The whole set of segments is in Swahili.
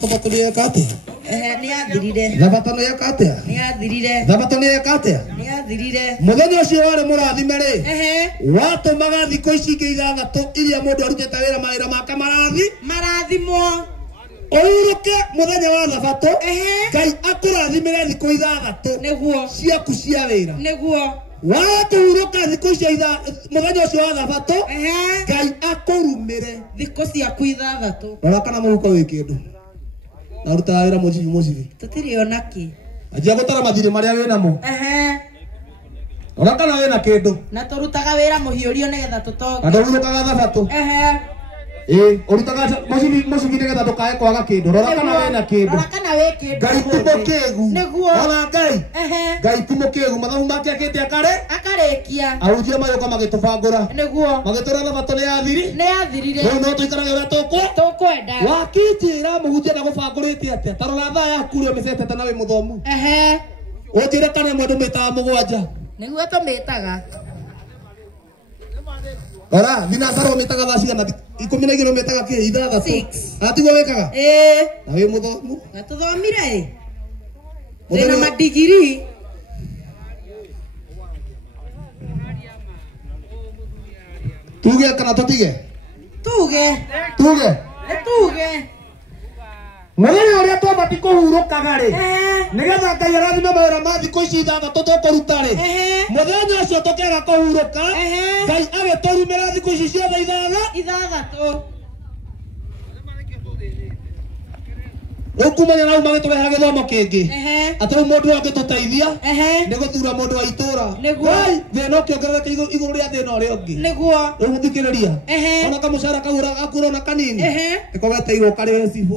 Thabato nĩ eka atĩa? Nĩ athirire. Thabato nĩ eka atĩa? Nĩ athirire. Thabato nĩ eka atĩa? Nĩ athirire. Mũthenya ũcio warĩ mũrathime rĩ, watũmaga thikũ ici ingĩ ithathatũ iria mũndũ arutĩte wĩra mawĩra make marathimwo. Ũhurũke mũthenya wa Thabato, Ngai akũrathimĩre thikũ ithathatũ nĩguo ciaku cia wĩra. Nĩguo Waga kũhurũka thikũ icio mũthenya ũcio wa Thabato, Ngai akũrumĩre thikũ ciaku ithathatũ. Rora kana mũhuko wĩ kĩndũ. Na rutaga wĩra mũcibi. Tũtirĩ ona kĩ. Anjia gũtara mathirĩ marĩa wĩ namo. Rora kana wĩna kĩndũ. Na tũrutaga wĩra mũhiũrio nĩgetha tũtoke. Na ndũhurũkaga Thabato. Urutaga mũcibi nĩgetha ndũkae kwaga kĩndũ. Rora kana wĩna kĩndũ. Rora kana wĩ kĩndũ. Ngai ti mũkĩgu. Nĩguo. Ona Ngai. Ngai ti mũkĩgu. Mathabu make akĩte akarĩkia. Ahunjia magĩũka magĩtũbangũra. Nĩguo. Magĩtũra Thabato nĩ yathiri. Nĩ yathirire. Rĩu no tũikarage ũrĩa tũkwenda. Wakĩnjĩra mũhunjia ndagũbangũrĩte atĩa. Ta rora thaa yaku rĩo mĩcetete na wĩ mũthomu. Ũnjĩre kana ĩmwe ndũmĩtaga mũgwanja. Nĩguo tũmĩtaga. Ora, thinacara ũmĩtaga thaa cigana? 12 ũmĩtaga kĩ? Ithathatũ. Atigwo wĩkaga? Na wĩ mũthomu. Na tũthomire. Wĩna madigiri. Tuge kana tũtige? Tuge. Mũthenya ũrĩa twabatiĩ kũhurũkaga rĩ, nĩgetha Ngai arathime mawĩra ma thikũ ici ithathatũ tũkũruta rĩ, mũthenya ũcio tũkĩaga kũhurũka, Ngai agĩtũrumĩra thikũ ici ciothe ithathatũ. Rĩu kumania nau magĩtũreha gĩthomo kĩngĩ atĩ rĩu mũndũ angĩtũteithia nĩ gũthura mũndũ wa itũũra. Thĩna ũkĩongerereka igũrũ rĩa thĩna ũrĩa ũngĩ. Rĩu mũthikĩrĩria, ona kamũcara kau ũrakura ona kanini nĩko weteirwo karĩhe cibũ,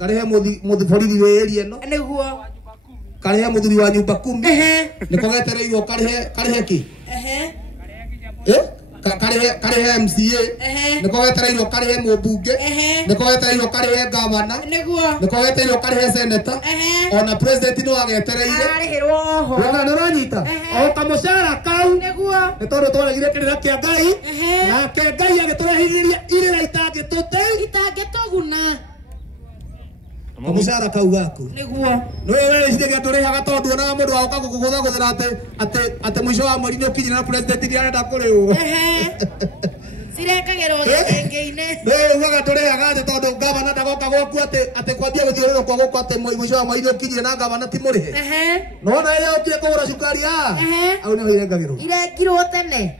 karĩhe mũthiborithi wĩĩri ĩno, karĩhe mũthuri wa nyumba 10, nĩko wetereirwo karĩhe kĩ? Karĩhe MCA, nĩko wetereirwo karĩhe mũmbunge, nĩko wetereirwo karĩhe gavana, nĩko wetereirwo karĩhe senator, ona president no agetereire. Wona nĩ ũranyita? O kamũcara kau nĩ tondũ twaregire kĩrĩra kĩa Ngai, nake Ngai agĩtũrehithĩria irĩra itangĩtũguna. Kamũcara kau gaku nĩwe wĩrĩciragia ndũrĩhaga tondũ onaga mũndũ wagoka gũkũgũthagũthĩra atĩ mũico wa mweri nĩ ũkinyire na president nĩ arenda kũrĩhwo. Cirekagĩrwo gĩkĩngĩ-inĩ. Rĩu ugaga ndũrĩhaga atĩ tondũ gavana ndagoka gwaku atĩ kwambia gũthiũrũrũkwo gũkũ atĩ mũico wa mweri nĩ ũkinyire na gavana ti mũrĩhe. No wona rĩrĩa ũkire kũgũra cukari au nĩho irengagĩrwo. Irengirwo tene.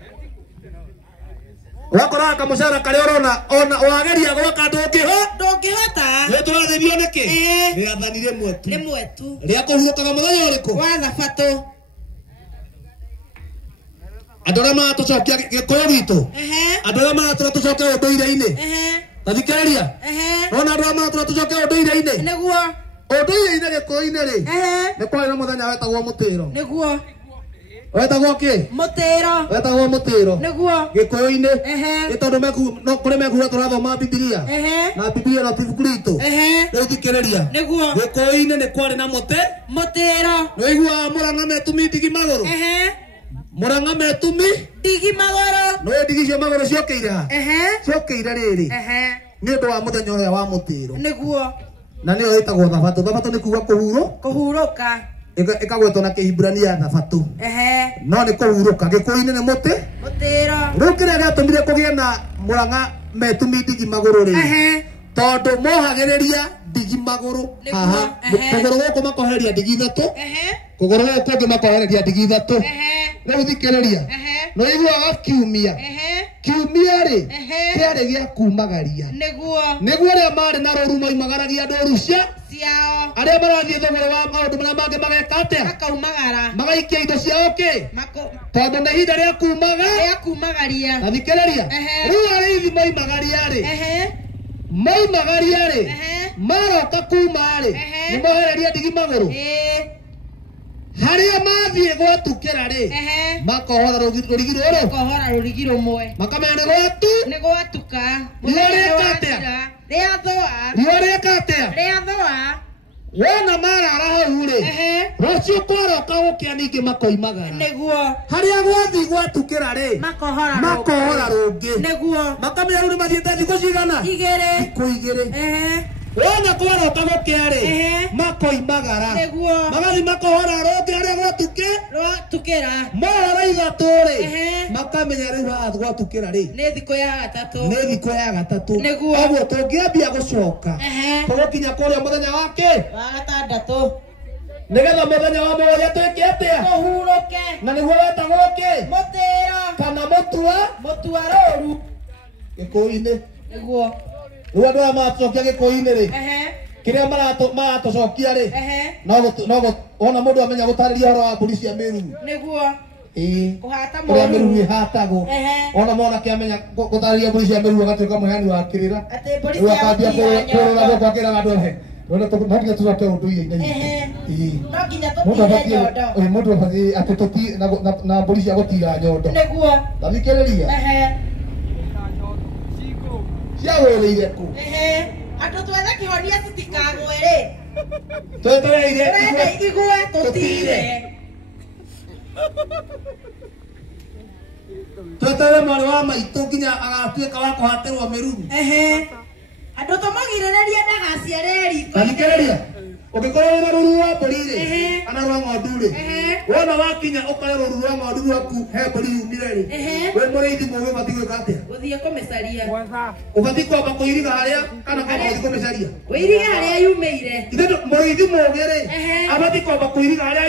Ũrakoraga kamũcara karĩa ona wageria gwaka ndũngĩhota. Nĩ tũrathĩrio nĩkĩ? Nĩ athani rĩmwe tu. Rĩa kũhurũkaga mũthenya ũrĩkũ? Wa Thabatũ. Andũ arĩa maratũcokia Gĩkũyũ gitũ, andũ arĩa maratũra tũcoke ũndũire-inĩ, tathikĩrĩria, nona andũ arĩa maratũra tũcoke ũndũire-inĩ, ũndũire-inĩ Gĩkũyũ-inĩ rĩ, nĩ kwarĩ na mũthenya wetagwo mũtĩro. Wetagwo kĩ? Mũtĩro. Wetagwo mũtĩro. Gĩkũyũ-inĩ nĩ tondũ kũrĩ mekuga tũrathoma Bibilia, na Bibilia no ti ibuku ritũ. Rĩu thikĩrĩria, Gĩkũyũ-inĩ nĩ kwarĩ na mũtĩro. Nĩ ũiguaga Mũrang'a metumi ndigi magũrũ? Mũrang'a metumi ndigi magũrũ. Nĩ ndigi icio magũrũ ciokĩire ha? Ciokĩire rĩrĩ nĩ ũndũ wa mũthenya ũrĩa wa mũtĩro, na nĩyo ĩtagwo Thabatũ. Thabatũ nĩ kuga kũhurũka, ĩkagwetwo na Kĩhibrania Thabatũ, no nĩ kũhurũka. Gĩkũyũ-inĩ nĩ mũtĩro. Rĩu kĩrĩa gĩatũmire kũgĩe na Mũrang'a metumi ndigi magũrũ rĩ, tondũ mohagĩrĩria ndigi magũrũ haha, kũgũrũ gũkũ makohereria ndigi ithatũ, kũgũrũ gũkũ kũngĩ makohereria ndigi ithatũ. Rĩu thikĩrĩria, nĩ ũiguaga kiumia rĩ kĩarĩ gĩa kumagaria, nĩguo arĩa marĩ na rũru moimagaragia ndũru ciao, arĩa marathiĩ thogora wa maũndũ marĩa mangĩ mageka atĩa? Magaikia indo ciao kĩ? Tondũ nĩ ihinda rĩa kumagaria. Na thikĩrĩria, rĩu arĩithi moimagaria rĩ, maroka kuma rĩ, nĩ mohereria ndigi magũrũ. Harĩa mathiĩ gwatukĩra rĩ, makohora rũrigi rũmwe, makamenya nĩ gwatuka. Riũa rĩeka atĩa? Wona marara hau rĩ, rũciũ kwaroka gũkĩa ningĩ makoimagara. Harĩa gwathi gwatukĩra rĩ, makohora rũngĩ, makamenya rĩu nĩ mathiĩte thikũ cigana? Thikũ igĩrĩ. wona kwara tagokiare makoimagara Neguo. magathi makohora rothi aria Gwatukira. mohora ithaturi makamenya riu haha gwatukira ri Nĩ thikũ ya gatatũ. nĩ thikũ ya gatatũ Nĩguo. koguo tũngĩambia gũcoka tũgũkinya kũrĩa mũthenya wake Wa gatandatũ. nĩgetha mũthenya wa mũgwanja twĩke atĩa Tũhurũke. na nĩguo wetagwo kĩ Mũtĩra. kana mũtua Mũtua rũru. gĩkũyũ-inĩ Nĩguo. rĩu andũ aya maratũcokia gĩkũyũ-inĩ rĩ kĩrĩa maratũcokia rĩ no ona mũndũ amenya gũtarĩria ũhoro wa mbũri cia mĩruru Nĩguo. Kũhata kũrĩa mĩruru mũruru. ĩhatagwo ona mwanake amenya gũtarĩria mbũri cia mĩruru agatuĩka mũheani wa kĩrĩra Atĩ mbũri rĩu cia akambia gũtira kũrũra nyondo. gũkũ akĩraga andũ ehe no nginya tũcoke ũndũire-inĩ No nginya mũndũ tũtire abatiĩ nyondo. mũndũ abatiĩ atĩ tũti na mbũri cia gũtira nyondo Nĩguo. ndathikĩrĩria ciagwĩrĩire kũ Andũ twethe kĩhonia citikagwe rĩ. twetereire Tũrenda igwe tũtire. twetere mwarĩ wa maitũ nginya agatuĩka wa kũhatĩrwo mĩruru Andũ tũmũgirĩrĩrie ndagaciare riko. ndathikĩrĩria ũngĩkorwo wĩna rũru rwa mbũri rĩ kana rwa ng'ondu rĩ wona wakinya ũkore rũru rwa ng'ondu rwaku he mbũri yumire rĩ wĩ mũrĩithi mũũgĩ ũbatiĩ gwĩka atĩa Gũthiĩ kũmĩcaria. ũbatiĩ kwamba kũiriga harĩa kana kwamba gũthiĩ kũmĩcaria Wĩirige harĩa yumĩire. ithe mũrĩithi mũũgĩ rĩ abatiĩ kwamba kũiriga harĩa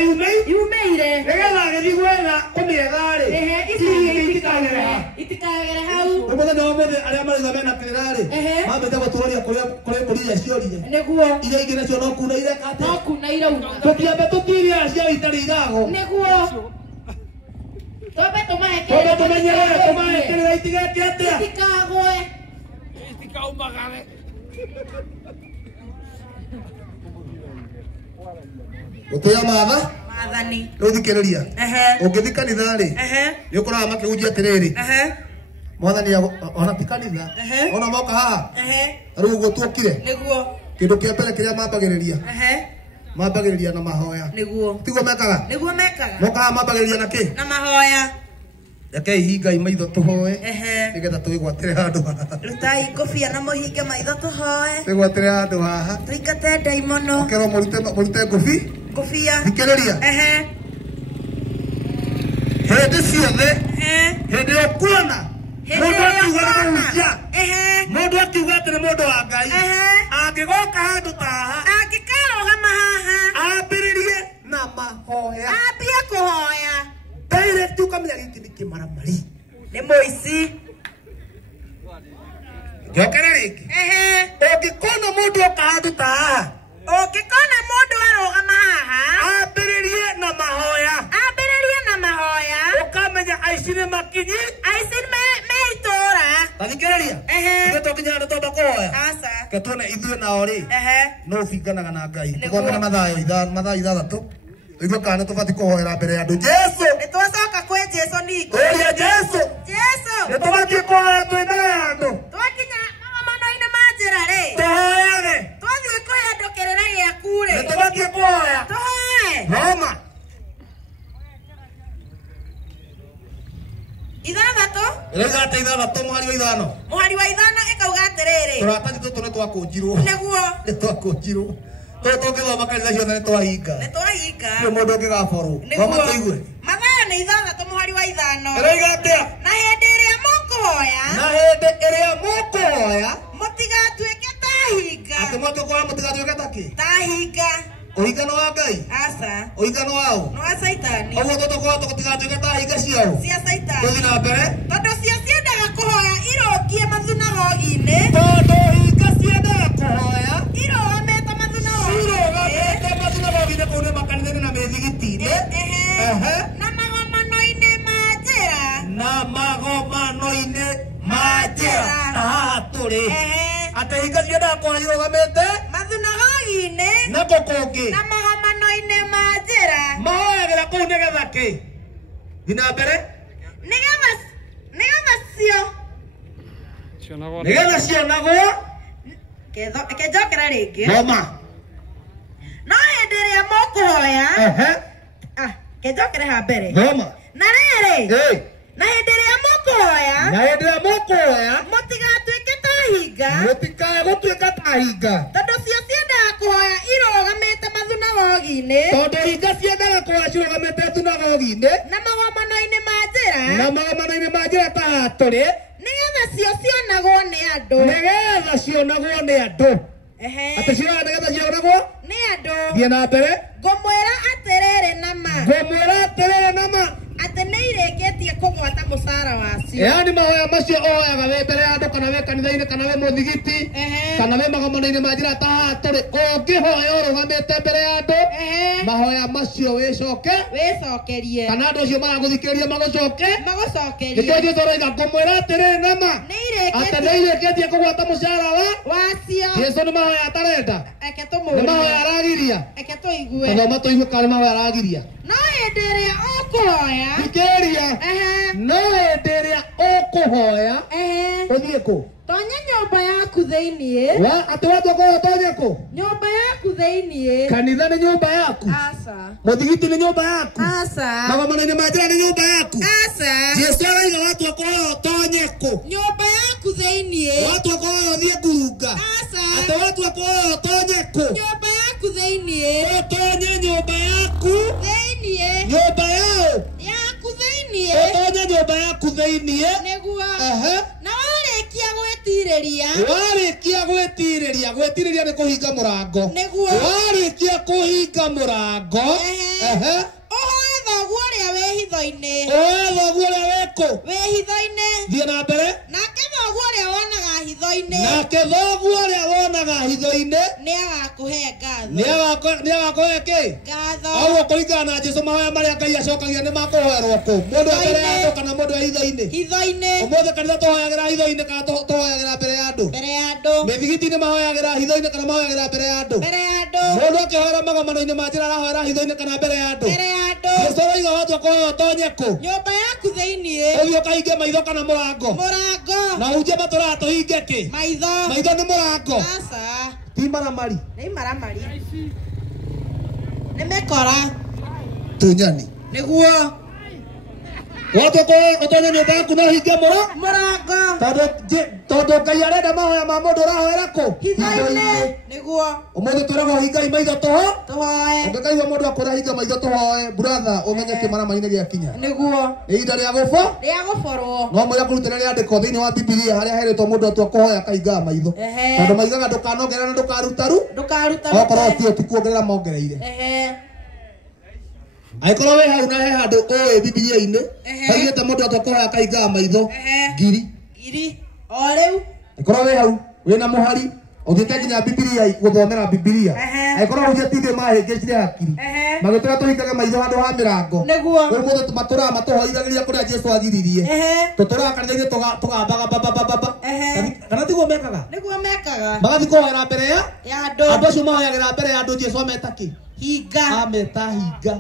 Yumĩire. nĩgetha agĩthiĩ gwetha kũmĩetha rĩ itikagere Itikagere hau. mũthenya wa mũthĩ arĩa marĩtha mena kĩrĩra rĩ mambĩte gũtũrania kũrĩa mbũri iria ciorire Nĩguo. iria ingĩ nacio no kuna ireka atĩa No kuna irauna. tũtiambe tũtiria cia itarĩ irago Nĩguo. Twambe tũmahe twambe tũmenyerere tũmahe kĩrĩra itigeke atĩa Itikagwe. gũtĩa matha Maathani. rĩu thikĩrĩria ũngĩthi kanitha rĩ nĩ ũkoraga makĩhunjia atĩrĩrĩ mwathani ona ti kanitha ona moka haha rĩu ũguo tuokire Nĩguo. kĩndũ kĩa mbere kĩrĩa mambagĩrĩria na mahoya Nĩguo. tiguo mekaga Nĩguo mekaga. moka haha mambagĩrĩria na kĩ Na mahoya. rekei hingai maitho tũhoe nĩgetha twĩgwatĩre handũ haha Rutai ngũbia na mũhinge maitho tũhoe. twĩgwatĩre handũ haha Tũingate ndaimono. kerwo mũrute Ngũbia. thikĩrĩria hĩndĩ ciothe hĩndĩ ĩyo kuona mũndũ akiuga nĩ mũhunjia mũndũ akiuga atĩ nĩ mũndũ wa Ngai angĩgoka handũ ta haha Angĩkarũgama haha. ambĩrĩrie na mahoya Ambie kũhoya. direct ukamenya gĩkĩ nĩ kĩmaramari Nĩ mũici. njokere rĩngĩ ũngĩkona mũndũ oka handũ ta haha Ũngĩkona mũndũ arũgama haha. ambĩrĩrie na mahoya Ambĩrĩrie na mahoya. ũkamenya aici nĩ makinyi Aici me itũũra. tathikĩrĩria ithuĩ tũkinya handũ twamba kũhoya Aca. ke tuone ithuĩ nao rĩ no ũbinganaga na Ngai tũthomere mathaa ithathatũ tũigue kana nĩ tũbatiĩ kũhoera mbere ya andũ Jesũ Nĩ twacoka kwĩ Jesũ ningĩ. tũria Jesũ Jesũ. nĩ tũbatiĩ kũhoera twĩ mbere ya andũ Twakinya magomano-inĩ ma njĩra rĩ. tũhoyage Twathiĩ kũhe andũ kĩrĩra gĩaku rĩ. nĩ tũbatiĩ kũhoya Tũhoe. thoma Ithathatũ. ĩrauga atĩ ithathatũ mũhari wa ithano Mũhari wa ithano ĩkauga atĩrĩrĩ. tũratathi tũtũ nĩ twakũnjirwo Nĩguo. nĩ twakũnjirwo tũrĩa tũngĩthoma kanitha ciothe nĩ twahinga Nĩ twahinga. nĩ mũndũ ũngĩgaborwo thoma tũigue Mathayo nĩ ithathatũ mũhari wa ithano. ĩrauga atĩa Na hĩndĩ ĩrĩa mũkũhoya. na hĩndĩ ĩrĩa mũkũhoya Mũtigatuĩke ta hinga. atĩ mwatũkora mũtigatuĩke ta kĩ Ta hinga. ũhingano wa Ngai Aca. ũhingano wao Nĩ wa Saitani. ũguo tũtũkorwo tũtigatuĩke ta hinga ciao Cia Saitani. tũthiĩ na mbere Tondũ cio ciendaga kũhoya irũngie mathunagogi-inĩ. tondũ hinga ciendaga kũhoya Irũgamĩte mathunagogi-inĩ. cirũgamĩte mathunagogi-inĩ kũu nĩ makanitha-inĩ na mĩthigiti-inĩ Na magomano-inĩ ma njĩra. na magomano-inĩ ma njĩra ta haha tũrĩ atĩ hinga ciendaga kũhoya irũgamĩte Mathunagogi-inĩ. na kũkũngĩ Na magomano-inĩ ma njĩra. mahoyagĩra kũu nĩgetha kĩ thiĩ na mbere Nĩgetha cio. nĩgetha cionagwo Kĩnjokera rĩngĩ. thoma No hĩndĩ ĩrĩa mũkũhoya. Kĩnjokere ha mbere. thoma Na rĩrĩ. Na hĩndĩ ĩrĩa mũkũhoya. na hĩndĩ ĩrĩa mũkũhoya Mũtigatuĩke ta hinga. mũtikae gũtuĩka ta hinga Tondũ synagogi-inĩ tondu hinga ciendaga kuga cirugamite synagogi-inĩ na magomano-inĩ ma njĩra na magomano-inĩ ma njĩra ta haha tũrĩ nĩgetha cio cionagwo nĩ andũ nĩgetha cionagwo nĩ andũ atĩ cionaga nĩgetha cionagwo nĩ andũ thiĩ na mbere ngũmwĩra atĩrĩrĩ nama ngũmwĩra atĩrĩrĩ nama atĩ nĩ irĩkĩtie kũgwata mũcara wacio yani mahoya macio oyaga wĩ mbere ya andũ kana wĩ kanitha-inĩ kana wĩ mũthigiti kana wĩ magomano-inĩ ma njĩra ta haha tũrĩ ũngĩhoya ũrũgamĩte mbere ya andũ mahoya macio wĩcokerie kana andũ acio maragũthikĩrĩria magũcokerie magũcokerie nĩkĩo Jesũ oiga ngũmwĩra atĩrĩrĩ nama atĩ nĩ irĩkĩtie kũgwata mũcara wacio Jesũ nĩ mahoya atarenda eke nĩ tũmũrie mahoya aragiria eke tũigue gũthoma tũigue kana nĩ mahoya aragiria no hĩndĩ ĩrĩa ũkũhoya thikĩrĩria no hĩndĩ ĩrĩa ũkũhoya ũthiĩ kũ tonya nyũmba yaku thĩiniĩ atĩ watu ũkũhoya tonye kũ nyũmba yaku thĩiniĩ kanitha nĩ nyũmba yaku aca mũthigiti nĩ nyũmba yaku aca magomano-inĩ ma njĩra nĩ nyũmba yaku aca Jesũ arauga watu ũkũhoya tonye kũ nyũmba yaku thĩiniĩ watu ũkũhoya ũthiĩ ngurunga aca atĩ watu ũkũhoya tonye kũ nyũmba yaku thĩiniĩ ũtonye nyũmba yaku thĩiniĩ nyũmba yaũ yaku thĩiniĩ ũtonye nyũmba yaku thĩiniĩ nĩguo na warĩkia gwĩtirĩria nĩ kũhinga mũrango nĩguo warĩkia kũhinga mũrango ũhoe thoguo ũrĩa wĩ hitho-inĩ wĩkũ hitho-inĩ thiĩ na mbere nake thoguo ũrĩa wonaga hitho-inĩ nake thoguo ũrĩa wonaga hitho-inĩ nĩagakũhe ngatho nĩagakũhe kĩ ngatho ũguo kũringana na Jesũ mahoya marĩa Ngai acokagia nĩ makũhoerwo kũ mũndũ wa mbere ya andũ kana mũndũ wa hitho-inĩ ũmũthĩ kanitha tũhoyagĩra hitho-inĩ kana tũhoyagĩra mbere ya andũ mĩthigiti-inĩ mahoyagĩra hitho-inĩ kana mahoyagĩra mbere ya andũ mũndũ akĩhoera magomano-inĩ ma njĩra arahoera hitho-inĩ kana mbere ya andũ Jesũ arauga watu ũkũhoya ũtonye kũ nyũmba yaku thĩiniĩ ũthiĩ ũkahinge maitho kana mũrango na hunjie matũraga tũhinge kĩ maitho nĩ mũrango aca ti maramari nĩ maramari nĩ mĩkora tunyani nĩguo watu ũtonye nyũmba yaku no hinge mũrango tondũ Ngai arenda mahoya ma mũndũ ũrahoera kũ hitho-inĩ nĩguo ũmũthĩ twĩragwo hingai maitho tũhoe tũhoe ũngĩkaigua mũndũ akwĩra hinga maitho tũhoe brother ũmenye kĩmaramari-inĩ gĩakinya nĩguo nĩ ihinda rĩa gũborwo no mwĩra kũrutĩra rĩandĩko thĩinĩ wa Bibilia harĩa herĩtwo mũndũ atua kũhoya akahingaga maitho tondũ maigaga ndũkanongerera na ndũkaruta okorwo ti ũtuku ongerera mongereire angĩkorwo wĩ hau na he handũ ũĩ Bibilia-inĩ haigĩte mũndũ atua kũhoya akahingaga maitho ngiri o rĩu angĩkorwo wĩ hau wĩna mũhari ũthiĩte nginya Bibilia gũthomera Bibilia angĩkorwo hujĩtithĩ mahĩngĩcire hakiri magĩtũra tũhingage maitho handũ ha mĩrango rĩu mũndũ matũraga matũhoithagĩria kũrĩa Jesũ agiririe tũtũraga kanitha-inĩ tũgambaga babababa kana tiguo mekaga magathiĩ kũhoera mbere ya andũ acio mahoyagĩra mbere ya andũ Jesũ ameta kĩ ameta hinga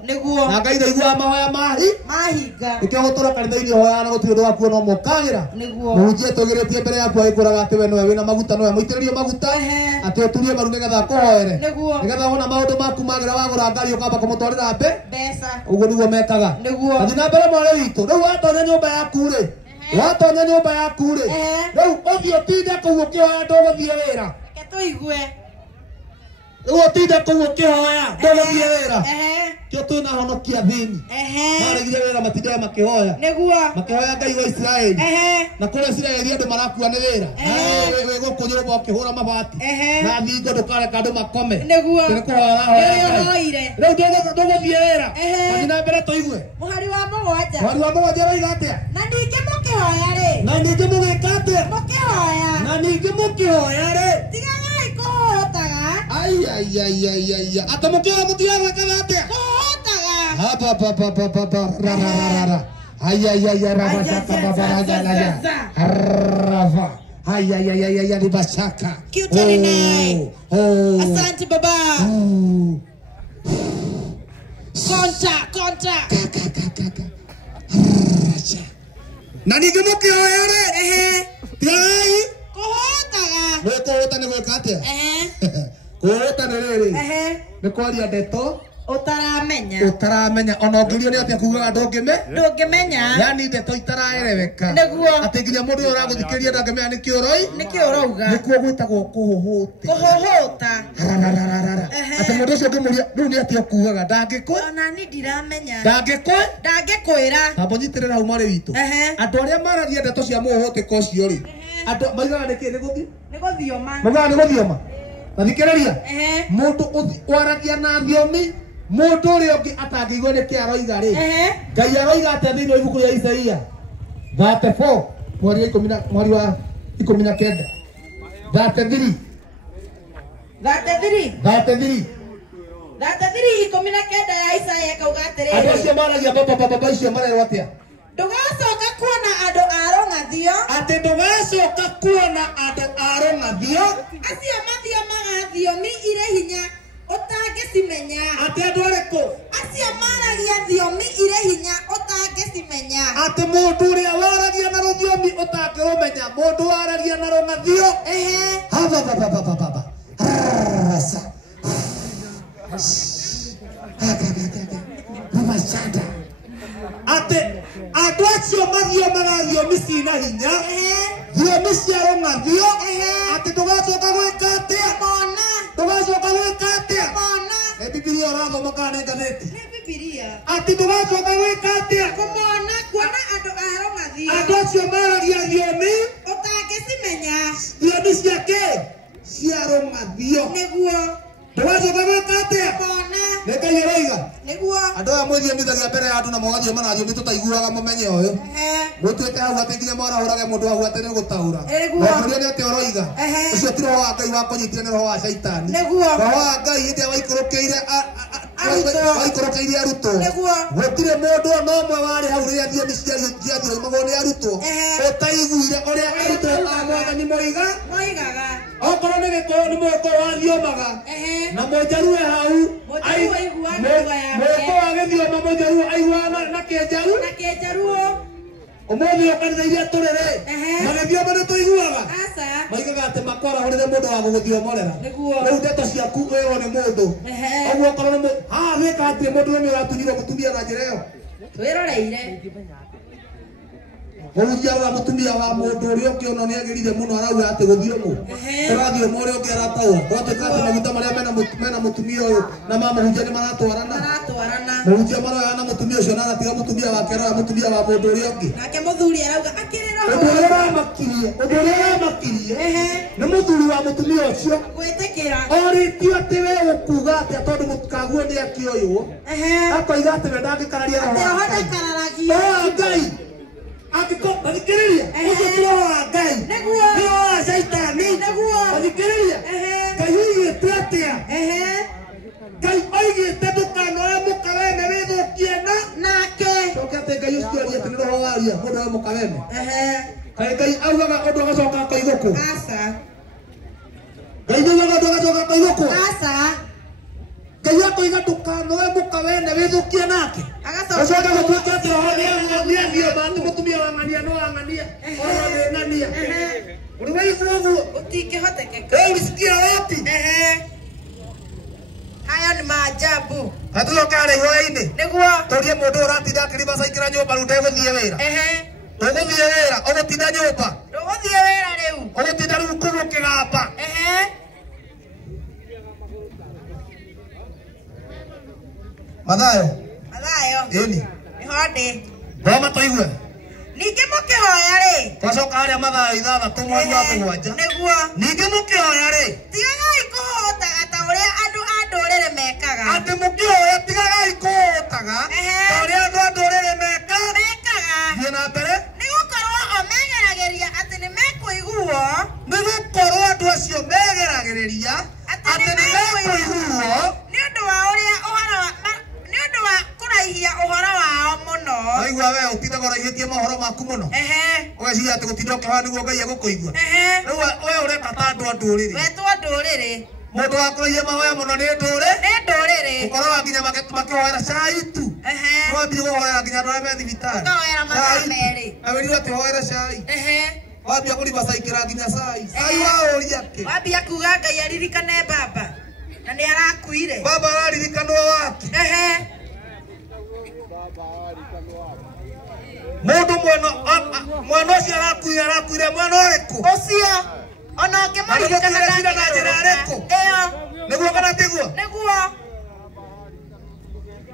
na Ngai ndaiguaga mahoya mahinga nĩkĩo gũtũra kanitha-inĩ ũhoyaga na gũtirĩ ũndũ wakuo no mũkagĩra mũhunjia tũgĩrĩtie mbere yaku agĩkwĩraga atĩ we nĩwe wĩna maguta nĩwe mũitĩrĩrie maguta atĩ ũturie maru nĩgetha akũhoere nĩgetha wona maũndũ maku magĩra wagũra ngari ũkamba kũmũtwarĩra mbeca ũguo nĩguo mekaga athiĩ na mbere mwarĩ witũ rĩu watonya nyũmba yaku-rĩ rĩu ũthiĩ ũtinde kũu ũkĩhoya ndũgũthiĩ wĩra rĩu ũtinde kũu ũkĩhoya ndũgũthiĩ wĩra kĩo twĩna honokia thĩni maregire wĩra matindaga makĩhoya Ngai wa Isiraeli na kũrĩa Isiraeli andũ marakua nĩ wĩra wĩ gũkũ nyũmba ũkĩhũra mabati na thingo ndũkareka andũ makome nĩ kũhoya ũrahoya rĩu ndũgũthiĩ wĩra athiĩ na mbere tũigue mũhari wa mũgwanja ũroiga atĩa na ningĩ mũkĩhoya-rĩ na ningĩ mũgĩka atĩa mũkĩhoya na ningĩ mũkĩhoya-rĩ tigagai kũhũtaga atĩ mũkĩhoya mũtiga gwĩkaga atĩa Asante baba. Konta. Na ningĩ mũkĩhoya-rĩ tigai kũhũtaga kũhũta nĩ gwĩka atĩa kũhũta nĩ rĩrĩ nĩ kwaria ndeto utaramenya ona ũngĩrio nĩ atĩa kugaga ndũngĩmenya yani ndeto itaraereweka atĩ nginya mũndũ ũyũ ũragũthikĩrĩria ndangĩmenya nĩkĩo ũrauga nĩkuo gwĩtagwo kũhũhũta atĩ mũndũ ũcio muria ni ati okugaga ndangikwe ona ni ndiramenya ndangĩkwĩra tambo nyitirira hau mari witu andu aria maragia ndeto cia muhoteko cio ri andu maigaga niki ni guthioma tathikiriria mundu waragia na thiomi mundu uri ungi atangĩigua niki aroiga ri Ngai aroiga ati thiini wa ibuku ria Isaia 34 mweri wa 19 33 19 ya Isaia kauga atiri andu acio maragia baba icio marerwo atia ndugacoka kuona andu arong'athio ati ndugacoka kuona andu arong'athio acio mathiomaga thiomi ire hinya utangĩcimenya ati andu ariku acio maragia thiomi ire hinya utangĩcimenya ati mundu uria waragia na rũthiomi utangĩrũmenya mundu waragia na rũng'athio ati andu acio mathiomaga thiomi cina hinya thiomi cia rũng'athio ati ndũgacoka gwĩka atĩa ndũgacoka gwĩka atĩa Biblia ũrathoma kana nĩ ngathĩti nĩ Biblia ati ndũgacoka gwĩka atĩa kuona andu arong'athio andu acio maragia thiomi utangĩcimenya thiomi cia kĩ cia rũng'athio nĩguo ndũgacoka gwĩka atĩa nĩ Ngai aroiga nĩguo andu aya mwĩthiamithagia mbere ya andu na mũgathiĩ manathiomi tũtaiguaga mũmenye ũyũ mũtuĩke hau atĩ nginya mwarahũrage mũndũ hau atĩ nĩ gũtaũra ũkũria nĩ atĩ ũroiga ũcio ti roho wa Ngai wa kũnyitithia nĩ roho wa Shaitani roho wa Ngai hĩndĩ ĩrĩa waikũrũkĩire arutwo gũtirĩ mũndũ ona ũmwe warĩ hau rĩrĩa thiomi ciathioimagwo nĩ arutwo ũtaiguire ũrĩa arutwo a Mwathani moigaga okorwo nĩ Gĩkũyũ nĩ Mũgĩkũyũ wathiomaga na Mũnjaruo hau Mũgĩkũyũ agĩthioma Mũnjaruo aiguaga na Kĩnjaruo ũmũthĩ kanitha iria tũrĩ rĩ magĩthioma nĩ tũiguaga maigaga atĩ makorahũrĩre mũndũ wa gũgũthiomorera rĩu ndeto ciaku wĩrwo nĩ mũndũ ũguo okorwo nĩ haha wĩka atĩ mũndũ ũmwe ũratunyirwo mũtumia na njĩra ĩyo twĩroreire mũhunjia mũtumia wa mũndũ ũrĩa ũngĩ ona nĩ agĩrire mũno arauga atĩ gũthiomwo ũrathiomwo ũrĩa ũngĩ arataũra gwatuĩka atĩ maguta marĩa mena mũtumia ũyũ na ma mũhunjia nĩ maratwarana mũhunjia maroyaga na mũtumia ũcio na agatiga mũtumia wake aroya mũtumia wa mũndũ ũrĩa ũngĩ nake mũthuri arauga akĩrĩ roho ũndũ ũrĩa ũramakirie nĩ mũthuri wa mũtumia ũcio gwĩtĩkĩra orĩtio atĩ we gũkuga atĩa tondũ mũtukaguo nĩ akĩoywo akoiga atĩ we ndangĩkararia roho wa Ngai Athikĩrĩria ũcio ti roho wa Ngai nĩ roho wa Shaitani athikĩrĩria Ngai oigĩte atĩa Ngai oigĩte ndũkanoe mũkaweme wĩthũkie nake coke atĩ Ngai ũcio aria atĩ nĩ roho waria mũndũ oe mũkaweme kaĩ Ngai augaga ũndũ agacoka akoigũkũ Ngai ndaugaga ũndũ agacoka akoigũkũ Ngai akoiga ndũkanoe mũkaweme wĩthũkie nake agacoka gũtuĩka atĩ roho nĩathioma atĩ mũtumia wa ng'ania no wang'ania oro nĩ ng'ania ũrĩ waigua ũguo ũtingĩhotekeka ulisikia wapi haya ni maajabu hatucoka rĩihũra-inĩ nĩguo tũrie mũndũ ũratinda akĩrima caikĩra nyũmba rĩu ndegũthiĩ wĩra ũgũthiĩ wĩra ũgũtinda nyũmba ndũgũthiĩ wĩra rĩu ũgũtinda rĩu kũu ũkĩgamba Mathayo ĩni ihonde thoma tũigue ningĩ mũkĩhoya rĩ twacoka harĩa Mathayo 6 mweri wa 7 nĩguo ningĩ mũkĩhoya rĩ tigagai kũhũtaga ta ũrĩa andũ a ndũrĩrĩ mekaga atĩ mũkĩhoya tigagai kũhũtaga ta ũrĩa andũ a ndũrĩrĩ mekaga thiĩ na mbere nĩgũkorwo o megeragĩria atĩ nĩ mekũiguo nĩgũkorwo andũ acio megeragĩrĩria atĩ nĩ mekũiguo nĩ ũndũ wa ũrĩa nĩ ũndũ wa kũraihia ũhoro wao mũno aigua we ũtindaga ũraihĩtie mohoro maku mũno ũgeciria atĩ gũtinda ũkĩhoya nĩguo Ngai egũkũigua rĩu we ũreka ta andũ a ndũrĩrĩ wetwo ndũrĩrĩ mũndũ wa kũraihia mahoya mũno nĩ ndũrĩrĩ ũkorwo nginya makĩhoera cai tu wambire gũhoera nginya andũ arĩa me thibitarĩ ũkahoera mathaa merĩ awĩrirwo atĩ hoere cai wambia kũrima caikĩra nginya cai waũria kĩ wambia kuga Ngai aririkane baba na nĩ arakuire baba araririkanwo wake mũndũ mwana ũcio arakuire mwana ũrĩkũ ũcio ona ũngĩmũririkana na njĩra ĩrĩkũ nĩguo kana tiguo nĩguo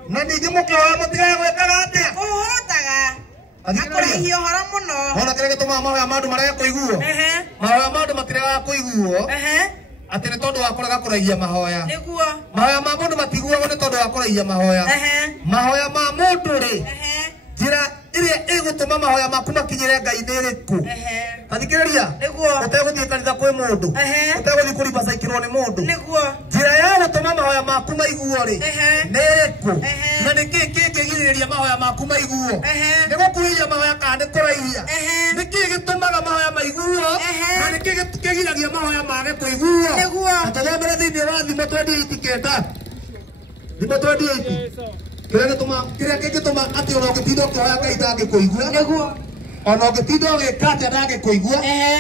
na ningi mukihoya mutigaga gwikaga atia kuhotaga akuraihia hora muno ona kire gituma mahoya mandu marega kuiguo mahoya mandu matiraga kuiguo ati ni tondu wa kuraga kuraihia mahoya niguo mahoya ma mundu matiguo ni tondu wa kuraihia mahoya mahoya ma mundu ri njira iria igutuma mahoya maku makinyire Ngai ni riku athikiriria niguo uteguthie kanitha kwi mundu uteguthie kuriba saikirwo ni mundu niguo njira ya gutuma mahoya maku maiguo ri ni riku na niki kingigiriria mahoya maku maiguo ni gukuria mahoya kana ni kuraihia niki gitumaga mahoya maiguo na niki kigiragia mahoya mage kuiguo niguo atagambira thiini wa thimo 28 thimo 28 kire gituma ati ona gitindo kioya Ngai ndangikuigua niguo ona gitindo gikate ndangikuigua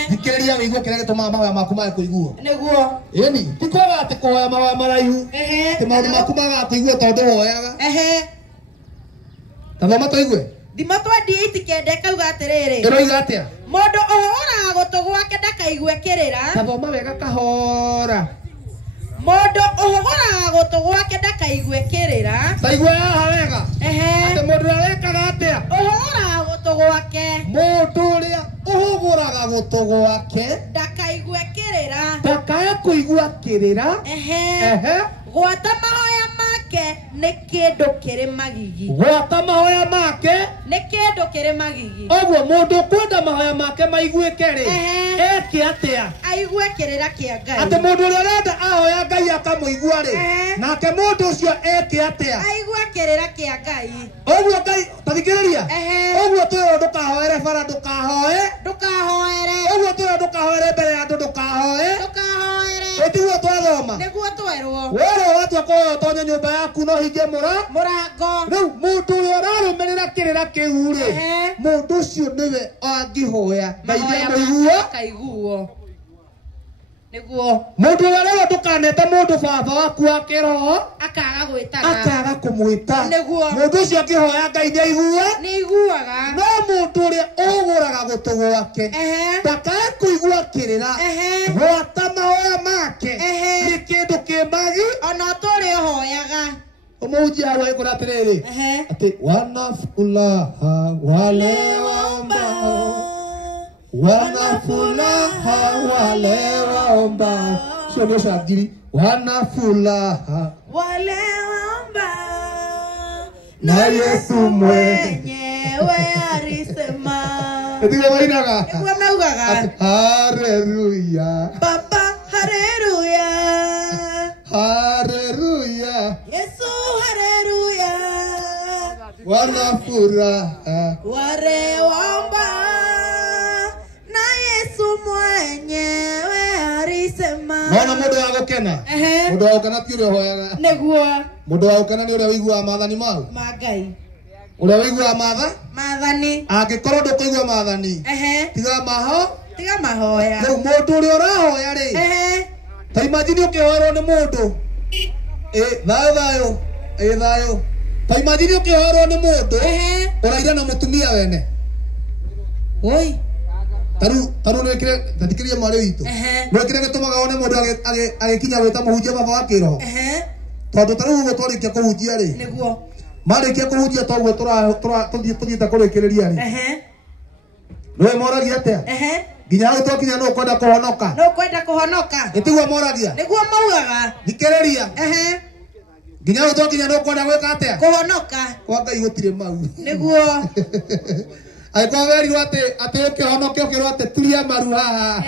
thikiriria wigua kire gituma mahoya maku mage kuiguo niguo eni tikoga ati kuhoya mahoya maraihu ti maundu maku magakuigua tondu hoyaga tathoma toigue thimo 28 kende kauga atiriri iroiga atia mundu ohora gutu gwake ndakaigue kirira tathoma wega kahora mundu ohora gutu gwake ndakaigue kirira taigua haha wega ati mundu arekaga atia ohora gutu gwake mundu uria uhuguraga gutu gwake ndakaigue kirira ndakae kuigua kirira gwata mahoya make ni kindu kiri magigi gwata mahoya make ni kindu kiri magigi oguo mundu kwenda mahoya make maiguike ri eke atia aigue kirira kia Ngai ati mundu uria renda ahoya Ngai akamuigua ri nake mundu ucio eke atia aigue kirira kia Ngai oguo Ngai tathikiriria oguo twiro ndukahoere bara ndukahoe oguo twiro ndukahoere mbere ya andu ndukahoe etiguo twathoma niguo twerwo wero watua koyo tonye nyumba yaku no hinge murango riu mundu uria urarumirira kirira kiu ri mundu ucio niwe angihoya Ngai ndamuigua kaiguo niguo mundu uria rero ndukanete mundu baba waku wa kiroho akaga kumwita niguo mundu ucio angihoya Ngai ni iguaga no mundu uria uguraga gutu gwake ndakae kuigua kirira gwata mahoya make ni kindu kimagi ona turi hoyaga umuji hawa ikora atiriri ati wanafuraha wale waombao wanafuraha wale waombao sio ndio shagiri wanafuraha wale waombao na Yesu mwenyewe alisema ndio wainaga ndio meugaga haleluya baba haleluya haleluya Yesu haleluya wanafuraha wale waombao na Yesu mwenyewe alisema naona mundu wa gukena mundu wa gukena ti uria hoyaga niguo mundu wa gukena ni uria wiguaga maathani mau magai uria wiguaga maathani angikorwo ndukuigua maathani tiga mahoya riu mundu uria urahoya ri ta imagine ukihoerwo ni mundu thayo ta imagine ukihoerwo ni mundu uraira na mutumia wene oi taru nwikire tathikirie mwari witu nwikire gitumaga one mundu agikinya wita muhunjia baba wa kiroho tondu taru uguo twarikia kuhunjia ri niguo marikia kuhunjia toguo tuthiite kurikiriria ri nwe moragia atia nginya hau twakinya no kwenda kuhonoka itigua moragia niguo maugaga thikiriria nginya hau twakinya no kwenda gwika atia kuhonoka kwa Ngai gutire mau niguo aiko werirwo ati ukihonoke ukirwo ati turia maru haha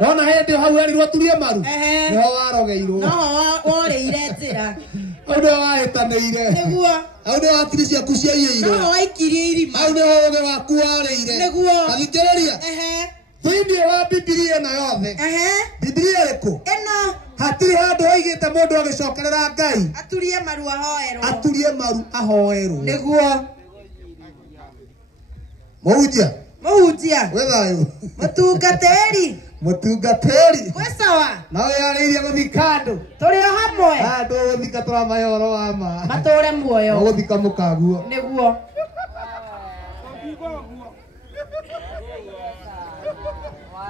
nona hindi hau werirwo turia maru niho warogeirwo no woreire njira au ndio wahitaniire niguo au ndio wakiri ciaku ciaiire no waikirie irima au ndio uge waku wareire niguo athikiriria thĩinĩ wa Biblia ĩno yothe Biblia ĩrĩkũ ĩno hatirĩ handũ haigĩte mũndũ agĩcokerera Ngai aturie maru ahoerwo nĩguo mũhunjia wĩ thayũ mũtungatĩri gwĩ sawa na wĩharĩirie gũthika andũ tũrĩ o hamwe andũ gũthika tũramahe ũhoro wa ma matũre muoyo gũthika mũkaguo nĩguo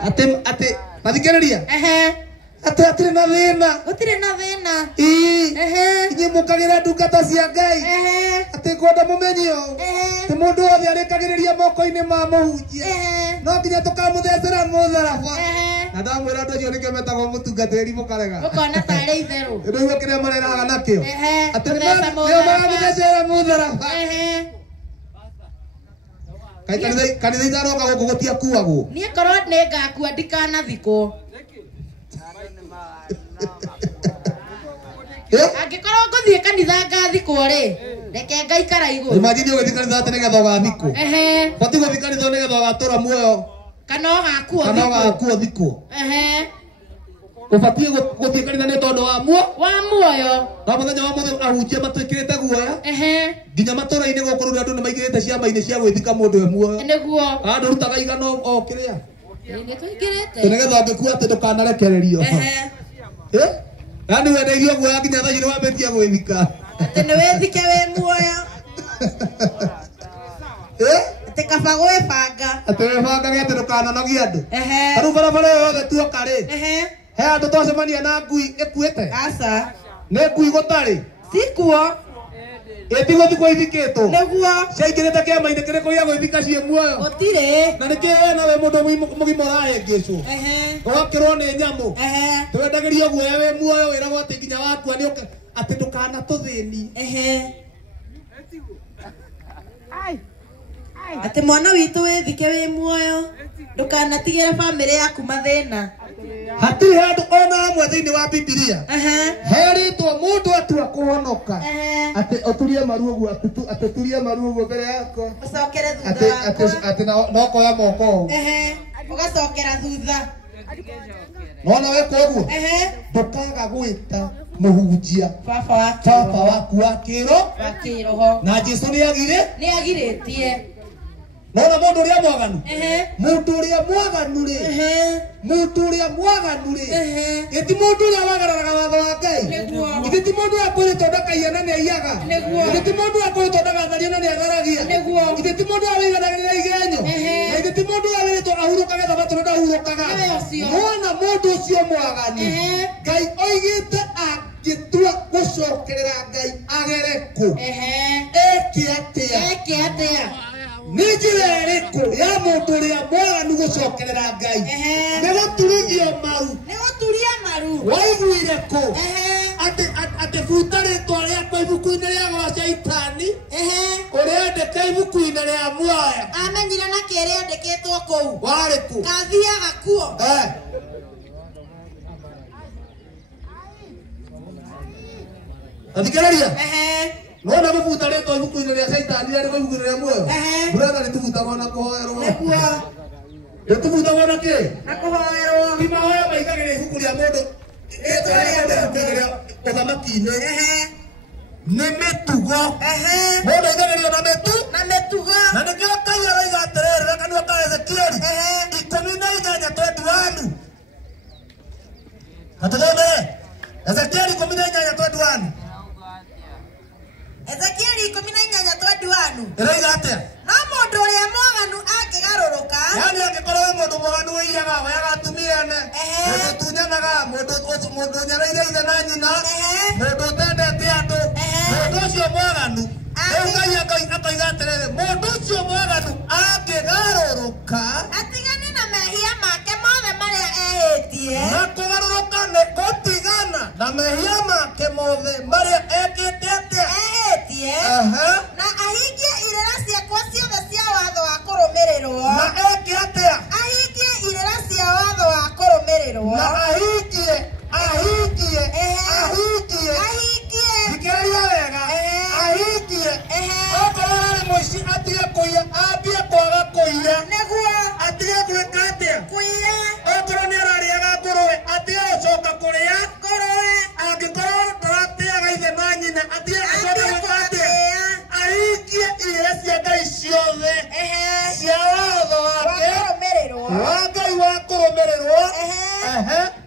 ati athikiriria ati atire na thina gutire na thina inye mukagira ndungata cia Ngai ati kwenda mumenyo ti mundu othe arikagiriria moko-ini ma muhunjia no nginya tukamuthecera mutharaba na ndamwira andu acio nike metagwo mutungatiri mukarega ukona tare itheru ndu iwe kire mareraga nakio ati nio maramuthecera mutharaba kanitha itharoka guku gutiakuagwo nie korwo ni ngakua ndikanathikwo angikorwo nguthie kanitha ngathikwo ri reke ngaikara iguru imagine ugathie kanitha tene getha ugathikwo bati guthie kanitha ne getha ugatura muoyo kana ugakuo thikwo ubatie guthie kanitha ne tondu wa muoyo na muthenya wa muthe ahunjia matwikirite guoya nginya matura-ini gukorwo ri andu ni maigirite ciama-ini cia gwithika mundu we muoyo niguo andu rutaga igano o kiria ni twingirite tene getha ngikua ati ndukanarekererio yani wenderio guoya nginya thaa igiri wambitie gwithika ati ni withike wi muoyo ati kaba gwibanga ati wibangage ati ndukananogie andu riu barabara ĩyo yothe tuoka ri he andu twacemania na ngui ikuite aca ni ngui gutari sikuo ĩtigũthikwo ithikĩtwo niguo ciaingĩrĩte kĩama-inĩ kĩrĩkũ gĩa gwĩthika ciĩ muoyo gũtirĩ na nĩkĩĩ we nawe mũndũ mũgima ũrahĩngĩcwo ũgakĩrwo nĩ nyamũ twendagĩrio guoya wĩ muoyo wĩragwo atĩ nginya wakua nĩ atĩ ndũkanatũthĩni ati mwana witu withike wi muoyo ndukanatigire family yaku mathina hatirĩ handũ ona hamwe thĩinĩ wa Bibilia heritwo mũndũ atua kũhonoka atĩ ũturie maru ũguo atĩ turie maru ũguo mbere yakwa ũcokere thutha atĩ no koya moko ũũ ũgacokera thutha nona weka ũguo ndũkaga gwĩta mũhunjia baba waku wa kĩroho na Jesũ nĩ agirĩtie nona mũndũ ũrĩa mwaganu mũndũ ũrĩa mwaganu rĩ gĩti mũndũ ũrĩa wagararaga watho wa Ngai gĩti mũndũ ũrĩa kwĩrĩtwo ndakaia na nĩaiyaga gĩti mũndũ ũrĩa kwĩrĩtwo ndagatharia na nĩatharagia gĩti mũndũ ũrĩa wĩiganagĩrĩra igenyo gĩti mũndũ ũrĩa wĩrĩtwo ahurũkage thabatũ na ndahurũkaga nona mũndũ ũcio mwaganu Ngai oigĩte angĩtua gũcokerera Ngai agere kũ eke atĩa nĩ njĩra ĩrĩkũ ya mũndũ ũrĩa mwaganu gũcokerera Ngai nĩ gũturia maru waiguire kũ atĩ buta rĩtwa rĩakwa ibuku-inĩ rĩa gwa Shaitani ũrĩandĩka ibuku-inĩ rĩa muoyo amenyire na kĩrĩandĩkĩtwo kũu warĩ kũ gathiaga kuo athikĩrĩria nona gũbuta rĩtwa ibuku-inĩ rĩa Shaitani rĩrĩa rĩko ibuku-inĩ rĩa muoyo brother nĩtubutagwo na kũhoerwo nĩtubutagwo na kĩ na kũhoerwo ti mahoya maigagĩrĩra ibuku rĩa mũndũ rĩtwa rĩa mũndũ ibuku-inĩ rĩa ũthamaki-inĩ nĩ mĩtugo mũndũ aigagĩrĩrio na mĩtugo na nĩkĩo Ngai aroiga atĩrĩrĩ na kanua ka Ezekieli 18:21 hatũthome Ezekieli 18:21 Ezekieli 18:21 ĩroiga atĩa no mũndũ ũrĩa mwaganu angĩgarũrũka yani angĩkorwo wĩ mũndũ mwaganu wĩiyaga woyaga atumia ene mũndũ ũtunyanaga mũndũ ũnyareire ithe na nyina mũndũ ũtendete andũ mũndũ ũcio mwaganu rĩu Ngai akoiga atĩrĩrĩ mũndũ ũcio mwaganu angĩgarũrũka atigane na mehia make mothe marĩa ehĩtie na kũgarũrũka nĩ gũtigana na mehia make mothe marĩa ekĩte atĩa ehĩtie na ahingie irĩra ciakwa ciothe cia watho wa kũrũmĩrĩrwo na eke atĩa ahingie irĩra cia watho wa kũrũmĩrĩrwo na ahingie thikĩrĩria wega ahingie okorwo arĩ mũici atige kũiya ambie kwaga kũiya nĩguo atige gwĩka atĩa kũiya okorwo nĩ ararĩaga ngũrũwe atige gũcoka kũrĩa ngũrũwe angĩkorwo ndaratĩaga ithe na nyina atige gũcoka gwĩka atĩa ahingie irĩra cia Ngai ciothe cia watho wake wa Ngai wa kũrũmĩrĩrwo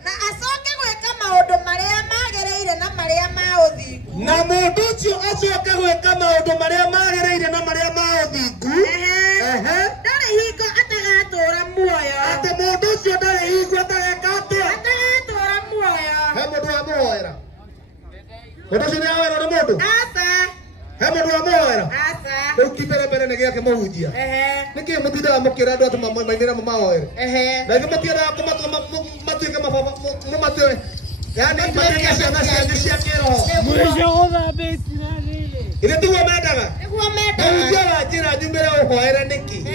na acoke gwĩka maũndũ marĩa magĩrĩire na marĩa ma ũthingu na mũndũ ũcio acoke gwĩka maũndũ marĩa magĩrĩire na marĩa ma ũthingu ndarĩ hingo atagatũũra muoyo atĩ mũndũ ũcio ndarĩ hingo atageka atĩa atagatũũra muoyo he mũndũ wa mũhoera Ndo cini awera ndo mundu. Asa. He mundu amwera. Asa. Ndo kibere bere nege yake muhunjia. Niki mutida mukira ndo atuma mainira mamaoere. Na ngi mutira matuike mababa mumatwe. Yani matuike cia kiro. Mwisho ona besi nani. Ile tu wamendaga. Niguo mendaga. Njira njira nyumire uhoere niki.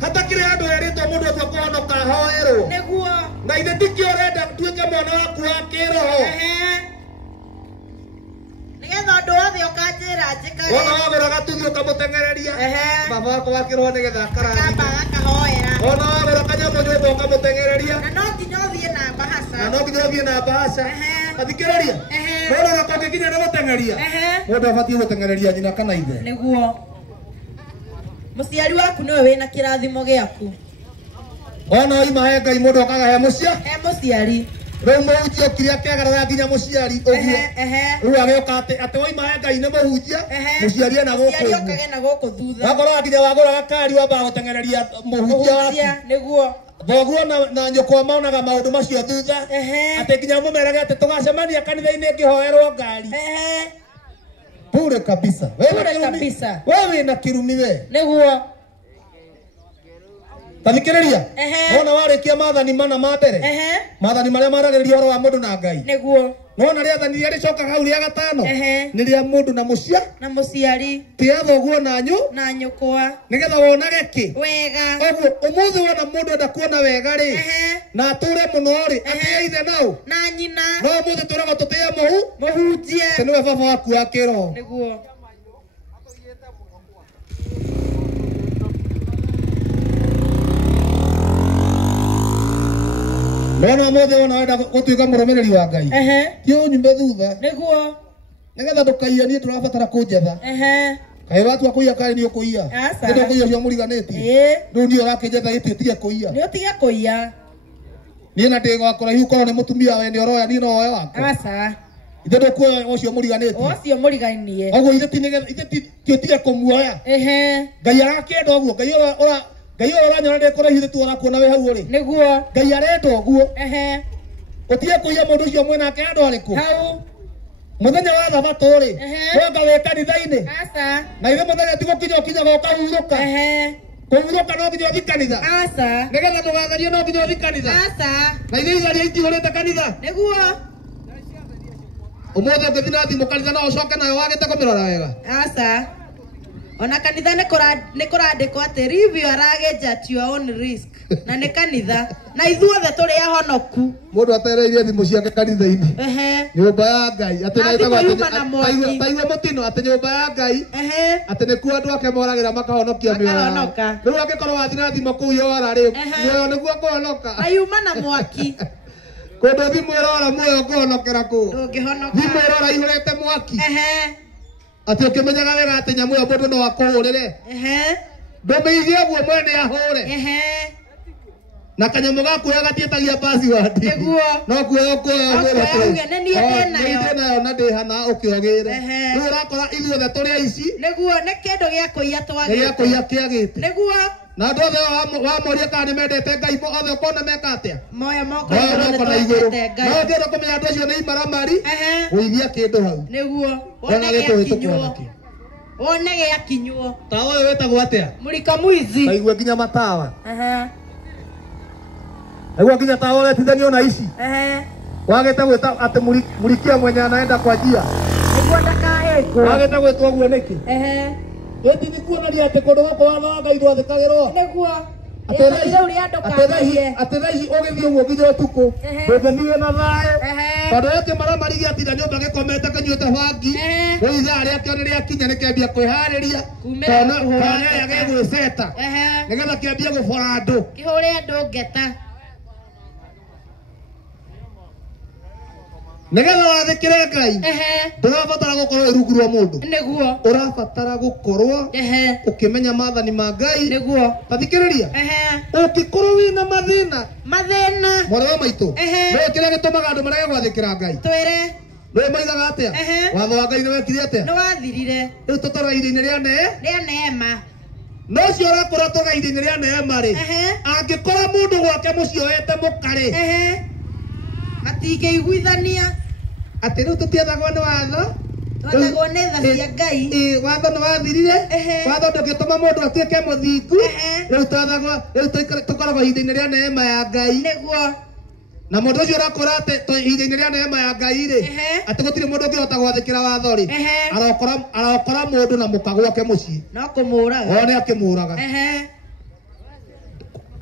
Hata kire andu erito mundu atwa kuhonoka hoerwo. Niguo. Na ithe ndiki urenda tuike mwana waku wa kiroho. Nigetha undu wothe ukanjira njikare. Wona wagura gatuthi ukamutengereria. Baba wako wa kiroho nigetha akarathima. Kamba gakahoera. Wona wagura kanyamu nyumba ukamutengereria. Na no nginya uthie na bahasha. Na no nginya uthie na bahasha. Athikiriria. Wona gakonge nginya na gutengeria. Mundu abatie gutengereria nyina kana ithe. Niguo. Muciari waku niwe wina kirathimo giaku. Ona oima he Ngai mundu akaga he mucia. He muciari. Rĩu mũhunjia ũkire akĩagarara nginya mũciari ũguo. Rĩu agĩũka atĩ woima he Ngai nĩ mũhunjia mũciari ena gũkũ ũguo. Mũciari na gũkũ thutha. Wakorwo nginya wagũra gakari wambaga gũtengereria mũhunjia waku. Nĩguo. Thoguo na nyũkwa maonaga maũndũ macio thutha. Atĩ nginya mũmerage atĩ tũgacemania kanitha-inĩ ngĩhoerwo ngari. Bure kabisa. Bure kabisa. Wewe wĩna kĩrumi we. Nĩguo. Tathikiriria. Wona warĩkia maathani mana ma mbere. Maathani marĩa maragĩrĩria ũhoro wa mũndũ na Ngai. Nĩguo. Nona rĩathani rĩrĩa rĩcokaga hau rĩa gatano. Nĩ rĩa mũndũ na mũciari. Tĩa thoguo na nyũkwa. Nĩgetha wonage kĩ? Wega. Ũguo ũmũthĩ wona mũndũ enda kuona wega rĩ. Na atũre mũno rĩ. Atĩe ithe nau. Na nyina. No ũmũthĩ twĩragwo tũtĩe mũhunjia. Atĩ nĩwe baba waku wa kĩroho. Nĩguo. Nona mũthĩ wona wenda gũtuĩka mũrũmĩrĩri wa Ngai. Ti ũnyume thutha. Nĩguo. Nĩgetha ndũkaiya niĩ tũrabatara kũnjetha. Kaĩ watua kũiya kaĩ nĩ ũkũiya. Nĩ ndũkũiya cio mũriganĩtie. Rĩu niĩ ũrakĩnjetha gĩtĩ ũtige kũiya. Nĩ ũtige kũiya. Niĩ na ndĩ gwakwa rĩu korwo nĩ mũtumia we nĩ ũroya niĩ no oe wakwa. Aca. Ithe ndũkuoya ũcio mũriganĩtie. Ũcio mũrigainie. Ũguo ithe ti ũtige kũmuoya. Ngai arakĩenda ũguo. Ngai ũranyona ndĩkũraihu ithe tu ũrakuona we hau ũrĩ. Nĩguo. Ngai arenda ũguo. Ũtige kũiya mũndũ ũcio mwĩ nake andũ arĩkũ. Hau. Mũthenya wa thabatũ rĩ. Wanga wĩ kanitha-inĩ. Aca. Na ithe mũthenya ti gũkinya ũkinyaga ũkahurũka. Kũhurũka no nginya ũthi kanitha. Aca. Nĩgetha ndũgathario no nginya ũthi kanitha. Aca. Na ithe itharia itigũrĩte kanitha. Nĩguo. Ũmũthĩ ũngĩthi na thimũ kanitha no ũcoke nayo wagĩte kũmĩrora wega. Aca. Ona kanitha nĩ kũrandĩkwo atĩ live your luggage at your own risk. Na nĩ kanitha. Na ithuothe tũrĩ ahonoku. Mũndũ atereirie thimũ ciake kanitha-inĩ. Nyũmba ya Ngai. Atĩ na taigua mũtino atĩ nyũmba ya Ngai. Atĩ nĩkuo andũ ake moragĩra makahonokia mĩoyo yao. Rĩu angĩkorwo wathi na thimũ kũu yora rĩ. Muoyo nĩguo kũhonoka. Ayuma na mwaki. Kũndũ thimũ ĩrora muoyo kũhonokera kũ. Ndũngĩhonoka. Thimũ ĩrora ihũrĩte mwaki. Atĩ ũkĩmenyaga wega atĩ nyamũ ĩyo mũndũ no akũhũrĩre. Ndũmĩigie ũguo mwene ahũre. Na kanyamũ gakuoya gatiĩtagia password. No kuoya ũkuoya mwĩra tũ. Nĩ nayo na ndĩhana ũkĩogĩre. Rĩu ũrakora ithuothe tũrĩ aici. Nĩguo nĩ kĩndũ gĩa kũiya twagĩte. Gĩa kũiya kĩagĩte. Nĩguo. Na andũ othe wamoria kana nĩ mendete Ngai othe ũkona meka atĩa. Moya moko na igũrũ. No ngĩenda kũmenya andũ acio nĩ imaramari. Gũithia kĩndũ hau. Nĩguo. Wone gĩakinywo. Tawa ũyũ wĩtagwo atĩa? Mũrika mwizi. Kaigua nginya matawa. Nĩguo nginya tawa ũretithanio na ici. Wagĩte gwĩta atĩ mũrikia mwenye anaenda kwa njia. Nĩguo ndakahĩngwo. Wagĩte gwĩtwo ũguo nĩkĩ? Ĩti nĩ kuonania atĩ kũndũ gũkũ watho wa Ngai ndwathĩkagĩrwo. Nĩguo. Atĩ thaa ici ũgĩthiĩ ũguo nginya ũtukũ. Ndũngĩthiĩ na thayũ. Tondũ gĩkĩ maramari gĩatinda nyũmba gĩkomete kĩnyuĩte bangi. Rĩu ithaa rĩakĩo nĩ rĩakinya nĩkĩambia kwĩharĩria. Kana rĩrĩa gĩgwĩceta. Nĩgetha kĩambie gũbora andũ. Kĩhũre andũ ngeta. Nĩgetha wathĩkĩre Ngai. Ndũrabatara gũkorwo rungu rwa mũndũ. Nĩguo. Ũrabatara gũkorwo ũkĩmenya maathani ma Ngai. Nĩguo. Tathikĩrĩria. Ũngĩkorwo wĩna mathĩna. Mwarĩ wa maitũ. Nĩwe kĩrĩa gĩtũmaga andũ marege gwathĩkĩra Ngai. Twĩre. Nĩwe moigaga atĩa? Watho wa Ngai nĩwekire atĩa? Nĩwathirire. Rĩu tũtara ihinda-inĩ rĩa neema. No cio ũrakora tũga ihinda-inĩ rĩa neema rĩ. Angĩkora mũndũ gwake mũciĩ oete mũkarĩ. Matingĩiguithania. ati riu tutiethagwo ni watho twethagwo ni tha cia Ngai watho ni wathirire watho ndũngĩtũma mũndũ atuĩke mũthingu riu twethagwo riu tũkoragwo ihinda-inĩ rĩa neema ya Ngai nĩguo na mũndũ ũcio ũrakũra atĩ ihinda-inĩ rĩa neema ya Ngai rĩ atĩ gũtirĩ mũndũ ũngĩhota gwathĩkĩra watho rĩ arokora mũndũ na mũka gwake mũciĩ no kũmũraga o nĩ akĩmũraga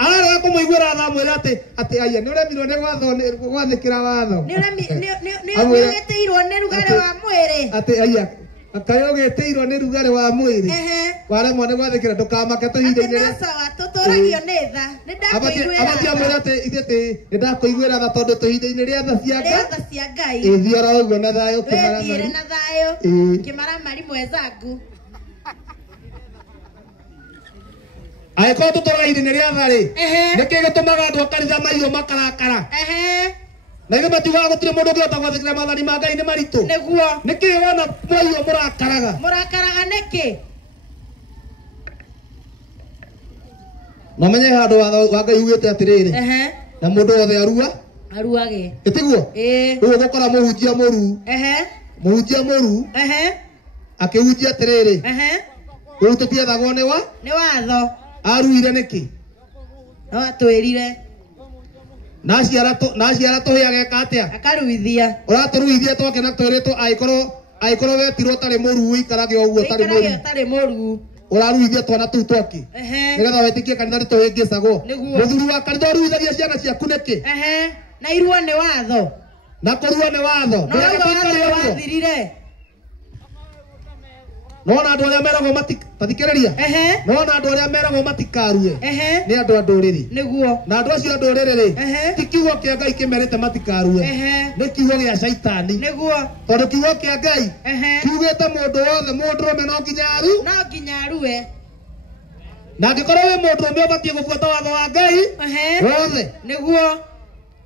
ararega kũmũiguĩra tha mwĩra atĩ aya nĩ ũremirwo nĩ gwathĩkĩra watho nĩ ũgĩtĩirwo nĩ rugarĩ wa mwĩrĩ atĩ aya Kaĩ ũgĩtĩirwo nĩ rugarĩ wa mwĩrĩ waremwo nĩ gwathĩkĩra ndũkamake tũhinda-inĩ rĩrĩ tũtũragio nĩ tha abatia mwĩra atĩ nĩndakũiguĩra tha tondũ tũhinda-inĩ rĩa tha cia Ngai ĩthiĩ oro ũguo na thayũ wĩthiĩre na thayũ kĩmaramari mwenzangu angĩkorwo tũtũraga ihinda-inĩ rĩa tha rĩ nĩkĩ gĩtũmaga andũ a kanitha maiywo makarakara na ithe matiugaga gũtirĩ mũndũ ũngĩhota gwathĩkĩra maathani ma Ngai nĩ maritũ nĩguo nĩkĩ wona mwaiywo mũrakaraga nĩkĩ na menye handũ wa Ngai ugĩte atĩrĩrĩ na mũndũ wothe aruage ĩtiguo rĩu ũgũkora mũhunjia mũru akĩhunjia atĩrĩrĩ rĩu tũtiethagwo nĩ watho aruire nĩkĩ no atwĩrire na aciara tũhĩage atĩa akaruithia ũratũruithia twoke na twĩrĩtwo angĩkorwo wetirwo ũtarĩ mũruu ũikarage ũguo ũtarĩ mũruu ũraruithia twana tũu twaki nĩgetha wĩtĩkie kanitha nĩtũhĩngĩcagwo mũthuri wa kanitha ũruithagia ciana ciaku nĩkĩ na irua nĩ watho na kũrua nĩ watho wathirire nona andũ arĩa meragwo mathikĩrĩria nona andũ arĩa meragwo matikarue nĩ andũ a ndũrĩrĩ nĩguo na andũ acio a ndũrĩrĩ rĩ ti kiugo kĩa Ngai kĩmerĩte matikarue nĩ kiugo gĩa caitani nĩguo tondũ kiugo kĩa Ngai kiugĩte mũndũ wothe mũndũrũme no nginya arue na angĩkorwo wĩ mũndũrũme ũbatiĩ gũbuata watho wa Ngai wothe nĩguo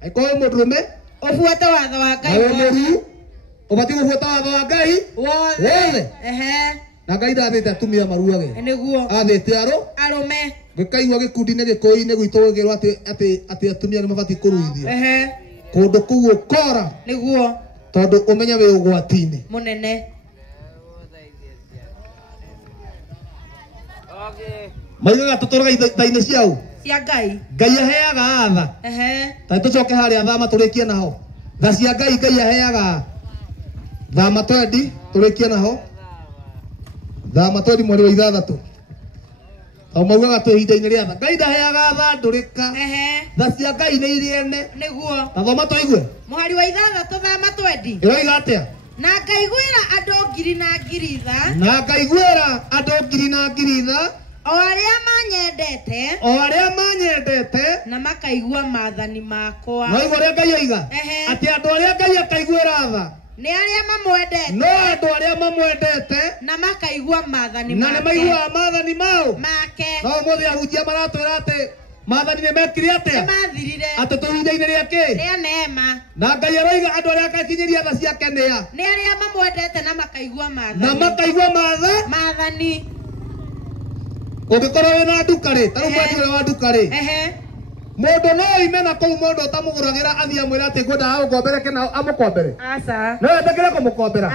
angĩkorwo wĩ mũndũrũme ũbuate watho wa Ngai wothe ũbatiĩ gũbuata watho wa Ngai wothe na Ngai ndathĩte atumia maruage nĩguo athĩte arũme gĩkaigua gĩkundi-inĩ gĩkũyũ-inĩ gwitũ gĩgĩrwo atĩ atumia nĩ mabatiĩ kũruithio kũndũ kũu ũkora nĩguo tondũ ũmenya wĩ ũgwati-inĩ mũnene maigaga tũtũraga tha-inĩ ciao cia Ngai Ngai aheaga tha ta tũcoke harĩa thama tũrĩkie naho tha cia Ngai aheaga thama twendi tũrĩkie naho thama twendi mweri wa ithathatũ tondũ maugaga twĩ ihinda-inĩ rĩa tha Ngai ndaheaga tha ndũrĩka tha cia Ngai nĩ irĩ ene nĩguo na thoma tũigue mweri wa ithathatũ thama twendi ĩroiga atĩa na ngaiguĩra andũ ngiri na ngiri tha na ngaiguĩra andũ ngiri na ngiri tha o arĩa manyendete na makaigua maathani makwa no igũrĩa Ngai oiga atĩ andũ arĩa Ngai akaiguĩra tha nĩ arĩa mamwendete no andũ arĩa mamwendete na makaigua maathani na nĩ maiguaga maathani make no mũthĩ ahunjia maratwĩra atĩ maathani nĩ mekire atĩa mathirire atĩ tũhinda-inĩ rĩa kĩ rĩa neema na Ngai aroiga andũ arĩa akakinyĩria tha ciake nĩa nĩ arĩa mamwendete na makaigua maathani ũngĩkorwo wĩna nduka rĩ tarĩu mwendi ũrĩa wa nduka rĩ mũndũ no oime na kũu mũndũ ũtamũgũragĩra athiĩ amwĩra atĩ ngwendaga gũkombere kĩna amũkombere no wetĩkĩre kũmũkombera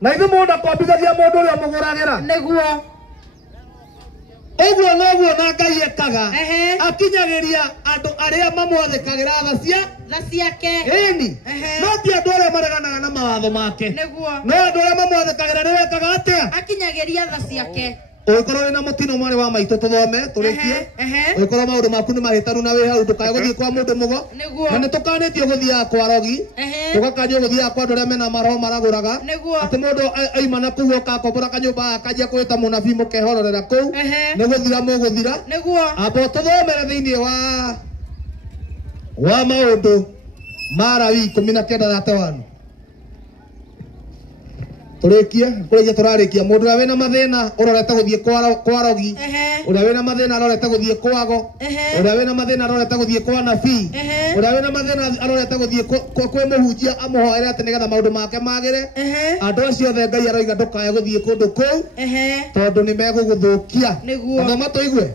na ithuĩ mũndũ akombithagia mũndũ ũrĩa ũmũgũragĩra nĩguo ũguo noguo na Ngai ekaga akinyagĩria andũ arĩa mamwathĩkagĩra tha ciake ĩni no ti andũ arĩa mareganaga na mawatho make no andũ arĩa mamwathĩkagĩra nĩ wekaga atĩa akinyagĩria tha ciake ũgĩkorwo wĩna mũtino mwarĩ wa maitũ tũthome tũrĩkie ũgĩkorwo maũndũ maku nĩ mahĩtanu na wĩ hau ndũkae gũthiĩ kwa mũndũ mũgo na nĩ tũkanĩtio gũthiaga kwa rogi tũgakanio gũthiaga kwa andũ arĩa mena maroho maragũraga atĩ mũndũ aima na kũu oka akombora kanyũmba akanjia kwĩta mũnabii mũkehororera kũu nĩ gũthira mũgũthira amba tũthomere thĩinĩ wa maũndũ ma Lawi 19:31 tũrĩkie kũrĩkia tũrarĩkia mũndũ ũrĩa wĩna mathĩna ũrorete gũthiĩ kwa rogi ũrĩa wĩna mathĩna arorete gũthiĩ kwago ũrĩa wĩna mathĩna arorete gũthiĩ kwa nabii ũrĩa wĩna mathĩna arorete gũthiĩ kwĩ mũhunjia amũhoere atĩ nĩgetha maũndũ make magĩre andũ acio othe Ngai aroiga ndũkae gũthiĩ kũndũ kũu tondũ nĩ megũgũthũkia thoma tũigue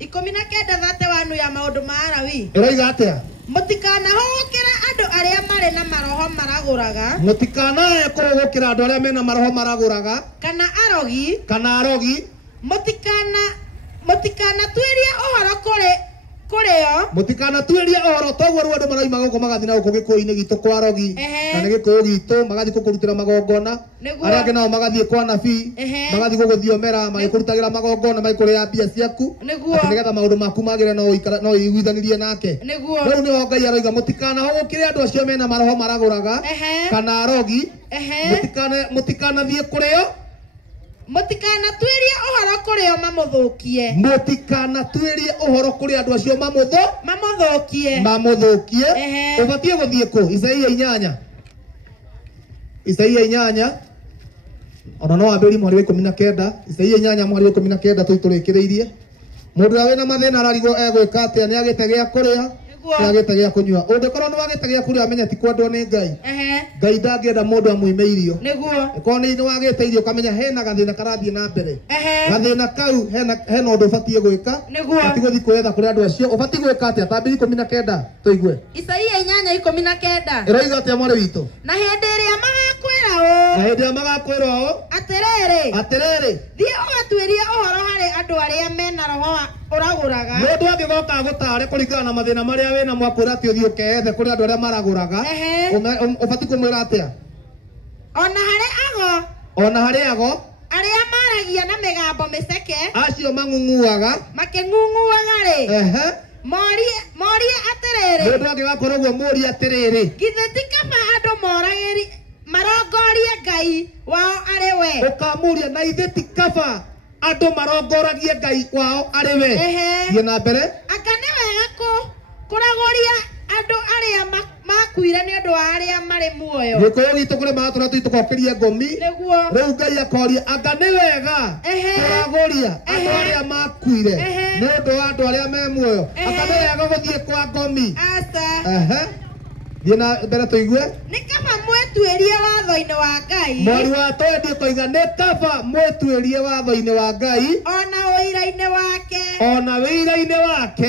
19:31 ya maũndũ ma Lawi ĩroiga atĩa mutikana hokera andu aria mare na maroho maraguraga mutikana kurugukira andu aria mena maroho maraguraga kana arogi mutikana twirie ohoro kureo mutikana twirie ohoro toguo rwendo maraima guko magathi na guko gikuini gitu kwa arogi kana gikuyu gitu magathi kukurutira magongona aria angi nao magathi kwa nabii magathi guguthiomera magikurutagira magongona maikuria mbia ciaku nigetha maundu maku magire no iguithanirie nake riu ni Ngai aroiga mutikana hogukire andu acio mena maroho maraguraga kana arogi mutikana thie kureo mutikana twirie ohoro kureo mamuthukie mutikana twirie ohoro kuri andu acio mamuthukie ubatie guthie ku Isaia 8 ona no ambiri mwari wa 19 Isaia 8 mwari wa 19 tuiturikireirie mundu awe na mathina ararigo egwika atia ni agite gia kuria ni agite gia kunyua undikorwo ni wagite gia kuria amenya ti kwendwo ni Ngai Ngai ndangienda mundu amuime irio ko ni wagite irio kamenya hena gathina karathie na mbere gathina kau hena undu ubatie gwika ati guthi kwetha kuri andu acio ubatie gwika atia tambiri 19 tuigue Isaia 8:19 iroiga atia mwari witu na hindi iria magakwira o atiriri thie ugatwirie ohoro hari andu aria mena roho uraguraga mundu angigoka gutare kuringana na mathina maria wena mwakwira ati uthie ukethe kuri andu aria maraguraga ubati kumwira atia ona hari ago aria maragia na migambo miceke acio mangunguaga ri morie atiriri mundu angigakorwo guo murie atiriri githe ti kama andu moragiri marongorie Ngai wao ari we ukamuria na ithe ti kaba andu marongoragie Ngai wao ari we thie na mbere akane wega kuragoria andu aria makuire ni andu aria mari muoyo gikuyu gitu kuri matura tuitukokerie ngomi riu Ngai akoria anga ni wega kuragoria andu aria makuire ni andu andu aria me muoyo anga ni wega guthie kwa ngomi thie na mbere tuigue ni kama mwetwirie watho-ini wa Ngai mwari wa twendi koiga ni kaba mwetwirie watho-ini wa Ngai ona wira-ini wake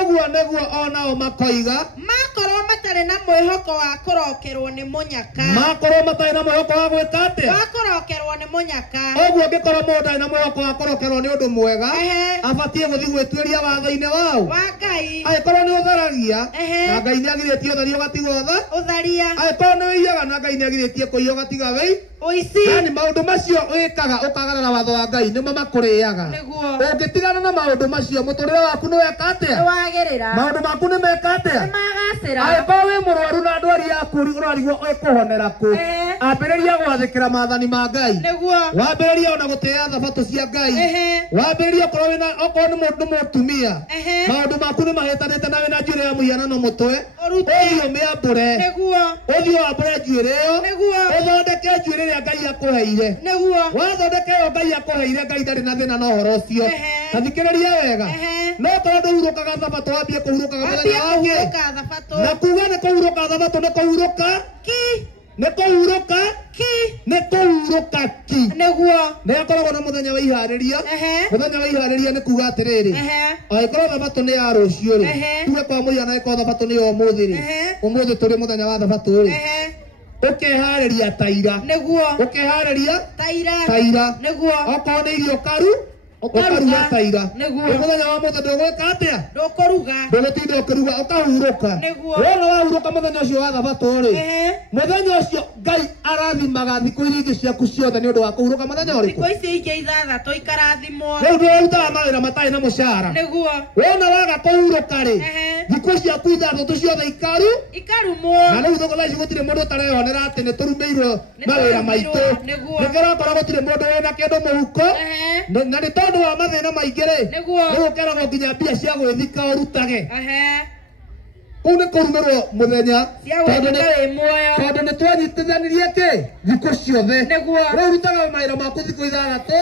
oguo niguo onao makoiga makorwo matari na mwihoko wa kurokerwo ni munyaka wa gwika atia kurokerwo ni munyaka oguo ngikorwo mundu ari na mwihoko wa kurokerwo ni undu mwega abatie guthi gwitwiria watho-ini wao wa Ngai agikorwo ni utharagia na Ngai ni agiritie uthari ugatiga utharia agikorwo ni wiyaga na Ngai ni agiritie kuiya ugatiga wei yani maundu macio wikaga ukagarara watho wa Ngai nimo makuriaga ungitigana na maundu macio muturire waku ni weka atia maundu maku ni meka atia agikorwo wi murwaru na ndwari yaku urarigwo ikuhonera ku ambiriria gwathikira maathani ma Ngai wambiriria ona gutia thabatu cia Ngai wambiriria okorwo ni mundu mutumia maundu maku ni mahitanite na wina njuire ya muhianano mutwe uthio miambure uthio wambure njuire iyo uthondeke njuire ria Ngai akuheire wathondeke yo Ngai akuheire Ngai ndari na thina na uhoro ucio athikiriria wega no tondu uhurukaga thabatu wambie kuhurukaga muthenya wangi na kuga ni kuhuruka thabatu ni kuhuruka ni akoragwo na muthenya wa ihariria ni kuga atiriri agikorwo thabatu ni ya rucio ri tuge kwa muhiana agikorwo thabatu ni ya umuthi ri umuthi turi muthenya wa thabatu ri ukehariria taira ukehariria taira okorwo ni irio ukaruga taira muthenya wa muthi ndugwika atia ndugutinda ukiruga ukahuruka wona wahuruka muthenya ucio wa thabatu ri muthenya ucio Ngai arathimaga thiku iria ciaku ciothe ni undu wa kuhuruka muthenya uriku thiku ici ingi ithathatũ ikarathimwo riu ndurutaga mawira matari na mucara wona waga kuhuruka ri thiku ciaku ithathatũ ciothe ikarumwo na riu thogora ici gutire mundu utarehonera ati ni turumeirwo mawira maitu nikirakora gutire mundu wina kindu muhuko na ni tondu wa mathina maingi ri riu ukeragwo nginya mbia cia gwithika urutage kuu ni kurumirwo muthenya tondu ni twanyitithanirie ki thiku ciothe riu urutaga mawira maku thiku ithathatũ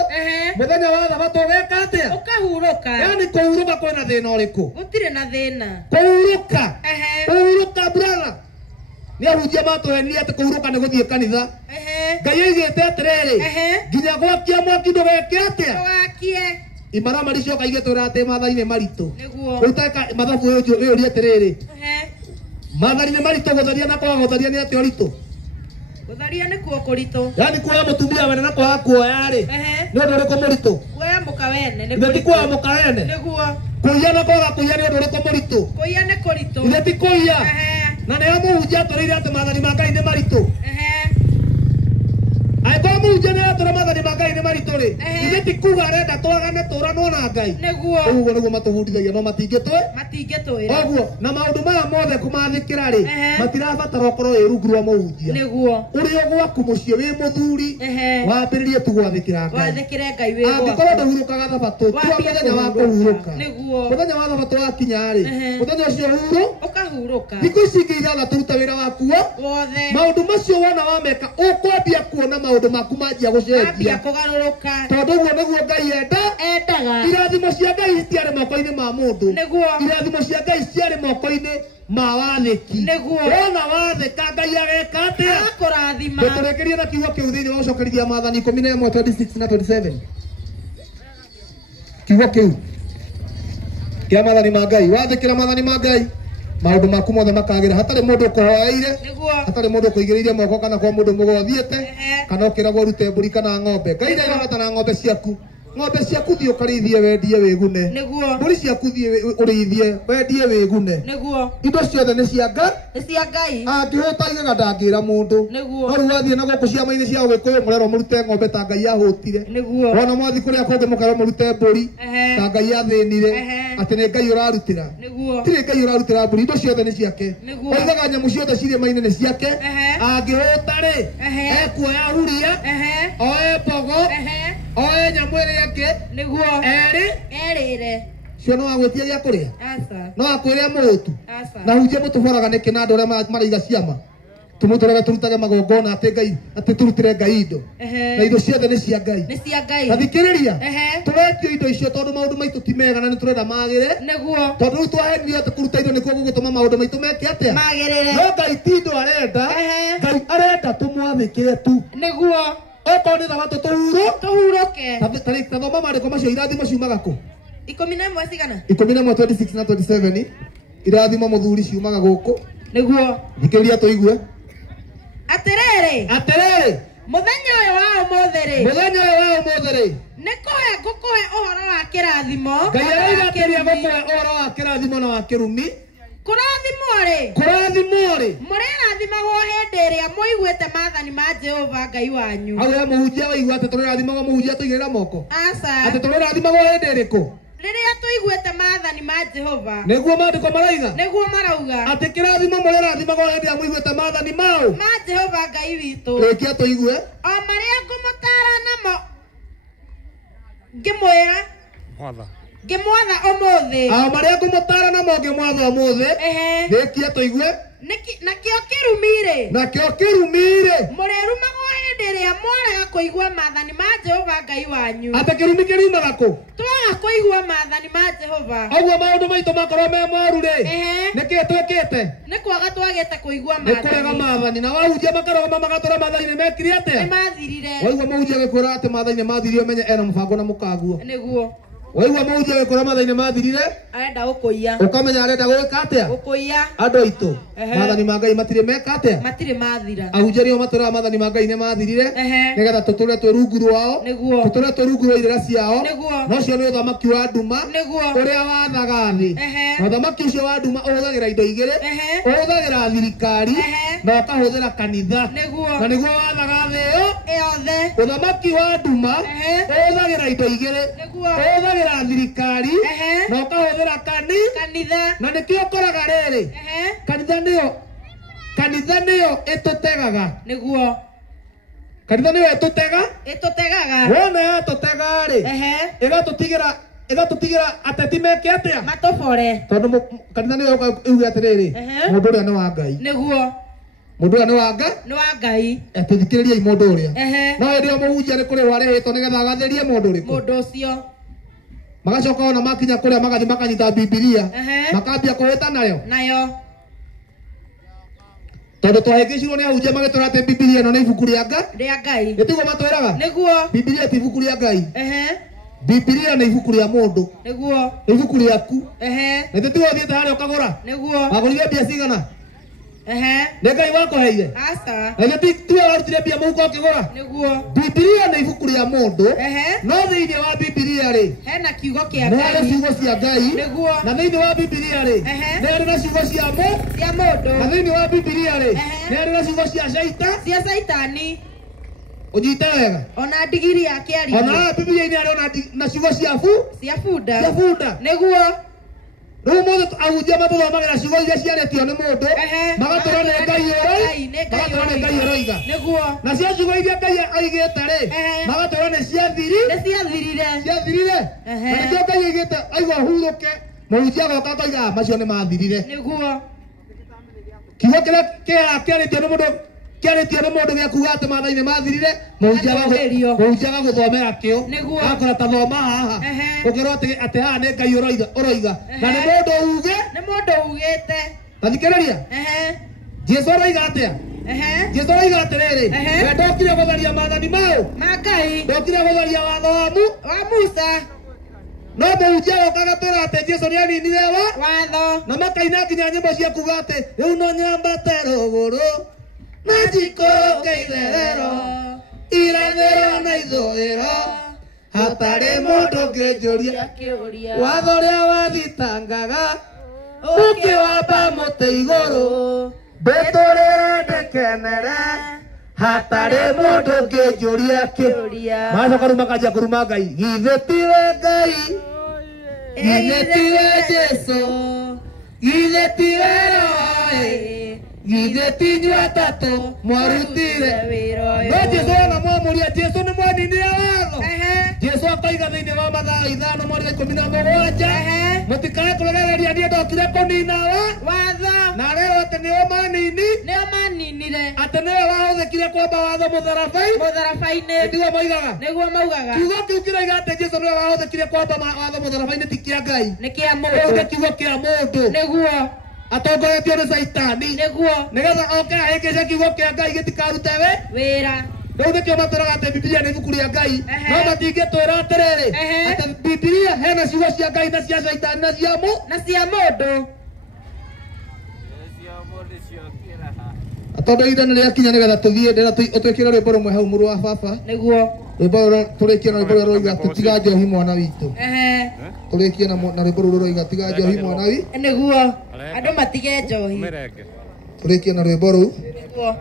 muthenya wa thabatu ugeka atia ukahuruka yani kuhuruka kwina thina uriku gutire na thina kuhuruka brother ni ahunjia matuhenirie ati kuhuruka ni guthie kanitha Ngai aigite atiriri nginya gwakia mwaki ndugeke atia imara marisho kaige turate mathani marito Niguo. utaka mathabu uyu ri atiriri mathani marito gutharia na kwa gutharia ni atio rito gutharia ni kuo kurito yani kuoya mutumia wene na kwa kuoya ri ni undu uriko murito kuoya mukawene ni kurito kuoya mukawene niguo kuya na kwa kuya ni undu uriko murito kuoya ni kurito ni ti kuya na ne amuhunjia aturire ati mathani ma Ngai ni marito Aiko muhunjia ni atura mathani ma Ngai ni marito ri ni ti kuga arenda twagane turanwo na Ngai niguo uguo niguo matubundithagia no matingitwe matingitwira oguo na maundu maya mothe kumathikira ri matirabatara ukorwo wi rungu rwa muhunjia niguo uri o gwaku mucie wi muthuri wambiririe tu gwathikira Ngai wathikire Ngai wi gwaku angikorwo nduhurukaga thabatu tua muthenya wa kuhuruka niguo muthenya wa thabatu wakinya ri muthenya ucio huru ukahuruka thikũ ici ingĩ ithathatũ ruta wĩra wakuo wothe maũndũ macio wona wameka ũkwambia kuona maũndũ maku manjia gũcenjia kugarũrũka tondũ ũguo nĩguo Ngai endaga irathimo cia Ngai citiarĩ moko-inĩ ma mũndũ niguo irathimo cia Ngai ciarĩ moko-inĩ ma wathĩki niguo wona wathĩka Ngai ageka atĩa akũrathima tũrĩkĩrie na kiugo kĩu thĩinĩ wa gũcokerithia maathani 11:26 na 27 kiugo kĩu kĩa maathani ma Ngai wathĩkĩra maathani ma Ngai maundu maku mothe makagira hatari mundu kuhoeire hatari mundu kuigiriire moko kana kwa mundu mugothiete kana ukiragwo rute mburi kana ng'ombe Ngai ndaigana na ng'ombe ciaku thio karithie wendie wigune mburi ciaku thie urithie wendie wigune indo ciothe ni cia Ngai angihuta igaga ndangira mundu no riu wathie na guku ciama-ini cia Ugikuyu murero murute ng'ombe ta Ngai ahutire ona mwathi kuria kungi mukero murute mburi ta Ngai athinire ati ni Ngai urarutira tiri Ngai urarutira mburi indo ciothe ni ciake oigaga nyamu ciothe cirima-ini ni ciake angihuta ri ekuoya huria oe mbogo oe nyamu ĩrĩa ĩngĩ nĩguo erĩre cio no agwĩtia gĩa kũrĩa no akwĩrĩa mũtu na hunjia mũtũboraga nĩkĩ na andũ arĩa maraiga ciama tumũtũrege turutage magongona atĩ Ngai atĩ turutire Ngai indo na indo ciothe nĩ cia Ngai na thikĩrĩria tũretio indo icio tondũ maũndũ maitũ ti mega na nĩ tũrenda magĩre tondũ rĩu twahenirio atĩ kũruta indo nĩkuo gũgũtũma maũndũ maitũ meke atĩa no Ngai ti indo arenda Ngai arenda tũmwathĩkĩre tu okorwo nĩ thabatũ tũhuruke tathoma maandĩko macio irathimo ciumaga kũ 11 cigana 11:26 na 27 irathimo mũthuri ciumaga gũkũ nĩguo thikĩrĩria tũigue atĩrĩrĩ mũthenya ũyũ wa ũmũthĩ rĩ nĩkũhe ngũkũhe ũhoro wa kĩrathimo Ngai arauga atĩrĩa ngũkũhe ũhoro wa kĩrathimo na wa kĩrumi kũrathimwo rĩ mũrĩrathimagwo hĩndĩ ĩrĩa mũiguĩte maathani ma Jehova Ngai wanyu hau ya mũhunjia waigua atĩ tũrĩrathimagwo mũhunjia tũigĩrĩra moko aca atĩ tũrĩrathimagwo hĩndĩ ĩrĩkũ rĩrĩa tũiguĩte maathani ma Jehova nĩguo maandĩko marauga atĩ kĩrathimo mũrĩrathimagwo hĩndĩ ĩrĩa mũiguĩte maathani mao ma Jehova Ngai witũ rĩkia tũigue o marĩa ngũmũtaara namo ngĩmwĩra ngĩmwatha ũmũthĩ marĩa ngũmũtaara namo ngĩmwatha ũmũthĩ rĩkia tũigue nakĩo kĩrumi-rĩ mũrĩrumagwo hĩndĩ ĩrĩa mwarega kũigua maathani ma Jehova Ngai wanyu atĩ kĩrumi kĩriumaga kũ twaga kũigua maathani ma Jehova ũguo maũndũ maitũ makorwo me moru-rĩ nĩkĩĩ twĩkĩte nĩ kwaga twagĩte kũigua nĩ kũrega maathani na wahunjia makarogoma magatũra maathani nĩ mekire atĩa nĩmathirire waigua mũhunjia agĩkwĩra atĩ maathani nĩ mathirio menye ena mũbango na mũkaguo nĩguo waigua mũhunjia agĩkwĩra maathani nĩ mathirire arenda gũkũiya ũkamenya arenda gwĩka atĩa andũ aitũ maathani ma Ngai matirĩ meka atĩa matirĩ mathira ahunjia nĩo matũraga maathani ma Ngai nĩ mathirire nĩgetha tũtũre twĩ rungu rwao tũtũre twĩ rungu rwa irĩra ciao no ũcio nĩ ũthamaki wa nduma ũrĩa wathaga thĩ na ũthamaki ũcio wa nduma ũhũthagĩra indo igĩrĩ ũhũthagĩra thirikari na ũkahũthĩra kanitha na nĩguo wathaga thĩ ĩyo ũthamaki wa nduma ũhũthagĩra indo igĩrĩ ũhũthagĩra thirikari na ũkahũthĩra kanitha na nĩkĩo ũkoraga rĩrĩ kanitha nĩyo ĩtũtegaga kanitha nĩyo ĩtũtegaga wona yatũtega-rĩ ĩgatũtigĩra ateti meke atĩa matũbore tondũ kanitha nĩyo yuge atĩrĩrĩ mũndũ ũrĩa nĩ wa Ngai mũndũ ũrĩa nĩ wa Ngai thikĩrĩriai mũndũ ũrĩa no hĩndĩ ĩyo mũhunjia nĩ kũrĩhwo arĩhĩtwo nĩgetha agatherie mũndũ ũrĩkũ mũndũ ũcio magacoka ona makinya kũrĩa magathiĩ makanyita Bibilia makambia kũhĩta nayo tondũ twahĩngĩcirwo nĩ ahunjia magĩtwĩra atĩ Bibilia ĩno nĩ ibuku rĩa Ngai rĩa Ngai nĩtiguo matwĩraga nĩguo Bibilia ti ibuku rĩa Ngai Biblia nĩ ibuku rĩa mũndũ. Nĩguo. Ibuku rĩaku. Ehe. Nĩ tu wathiĩte harĩa ũkagũra. Nĩguo. Wagũrire mbia cigana? Ehe. Nĩ Ngai wakũheire. Asa. Na tu warutire mbia mũhuko ũkĩgũra. Nĩguo. Biblia nĩ ibuku rĩa mũndũ. Ehe. No thĩinĩ wa Biblia rĩ. Hena kiugo kĩa Nĩ Ngai. harĩ ciugo cia Ngai. Nĩguo. Na thĩinĩ wa Biblia rĩ. Ehe. Nĩ harĩ na ciugo cia mũndũ. Na thĩinĩ wa Biblia rĩ. Ehe. Nĩ harĩ na ciugo cia cia Saitani. Unyite wega. Ona ndigiri yake ari. Ona Biblia-inĩ arĩ ona na ciugo cia bunda. Cia bunda. Nĩguo. Rĩu mũndũ ahunjia mathomagira ciugo iria ciarĩtio nĩ mũndũ. Magatũra nĩ Ngai ũroiga. Nĩguo. Na cia ciugo iria Ngai aigĩte rĩ. Magatũra nĩ ciathirire. Na nĩkĩo Ngai aigĩte aigua hurũke. Mũhunjia agoka akoiga macio nĩ mathirire. Nĩguo. Kiugo kĩrĩa kĩarĩtio nĩ mũndũ gĩa kuga atĩ maathani nĩ mathirire. Mũhunjia agagũthomera kĩo. Agakora ta thoma haha. Ũkerwo atĩ haha nĩ Ngai ũroiga. Na nĩ mũndũ uge. Nĩ mũndũ ugĩte. Ta thikĩrĩria. Jesũ aroiga atĩa? Jesũ aroiga atĩrĩrĩ. We ndokire gũtharia maathani mau. Ma Ngai. Ndokire gũtharia watho wa Musa. No mũhunjia agoka agatwĩra atĩ Jesũ nĩ aninire watho. Na makaina nginya nyĩmbo cia kuga atĩ rĩu no nyambate rũgũrũ. Na njikũrũke itherero. Irathĩro na ithũĩro. Hatarĩ mũndũ ũngĩnjũria. Watho ũrĩa wathitangaga. Ũkĩwamba mũtĩ igũrũ. Mbĩtũrĩre ndĩkenere. Hatarĩ mũndũ ũngĩnjũria kĩũria. Magacoka rĩu makanjia kũruma Ngai. Githĩ tiwe Ngai. Githĩ tiwe Jesũ. Githĩ tiwe Roho. Githĩ ti inyuĩ atatũ mwarutire wĩra ũyũ. No Jesũ ona mwamũria Jesũ nĩ mwaninire watho. Jesũ akoiga thĩinĩ wa Mathayo 5:17. Mũtikae kũregereria niĩ ndokire kũnina watho. Na arero atĩ nĩo maninire. Atĩ nĩwe wahũthĩkire kwamba watho mũtharaba-inĩ. Nĩguo maugaga. Kiugo kĩu kĩroiga atĩ Jesũ nĩwe wahũthĩkire kwamba watho mũtharaba-inĩ ti kĩa Ngai. Nĩ kĩa mũndũ. Kiugo kĩa mũndũ. Nĩguo. Atongoretio nĩ Saitani. Nĩguo. Nĩgetha oke ahĩngĩce kiugo kĩa Ngai gĩtikarute wĩra. Rĩu nĩkĩo matwĩraga atĩ Biblia nĩ ibuku rĩa Ngai. No matingĩtwĩra atĩrĩrĩ atĩ Biblia hena ciugo cia Ngai na cia Saitani na cia mũndũ. Tondũ ihinda nĩ rĩakinya nĩgetha tũthiĩ ndĩra ũtwĩkĩre rwĩmbo rũmwe hau mũrũ wa baba. Nĩguo. Rwĩmbo tũrĩkie na rwĩmbo rũrĩa rũroiga tũtiga njohi mwana witũ. Tũrĩkie na rwĩmbo rũrĩa rũroiga tiga njohi mwana witũ. Nĩguo. Andũ matige njohi. Tũrĩkie na rwĩmbo rũu. Nĩguo.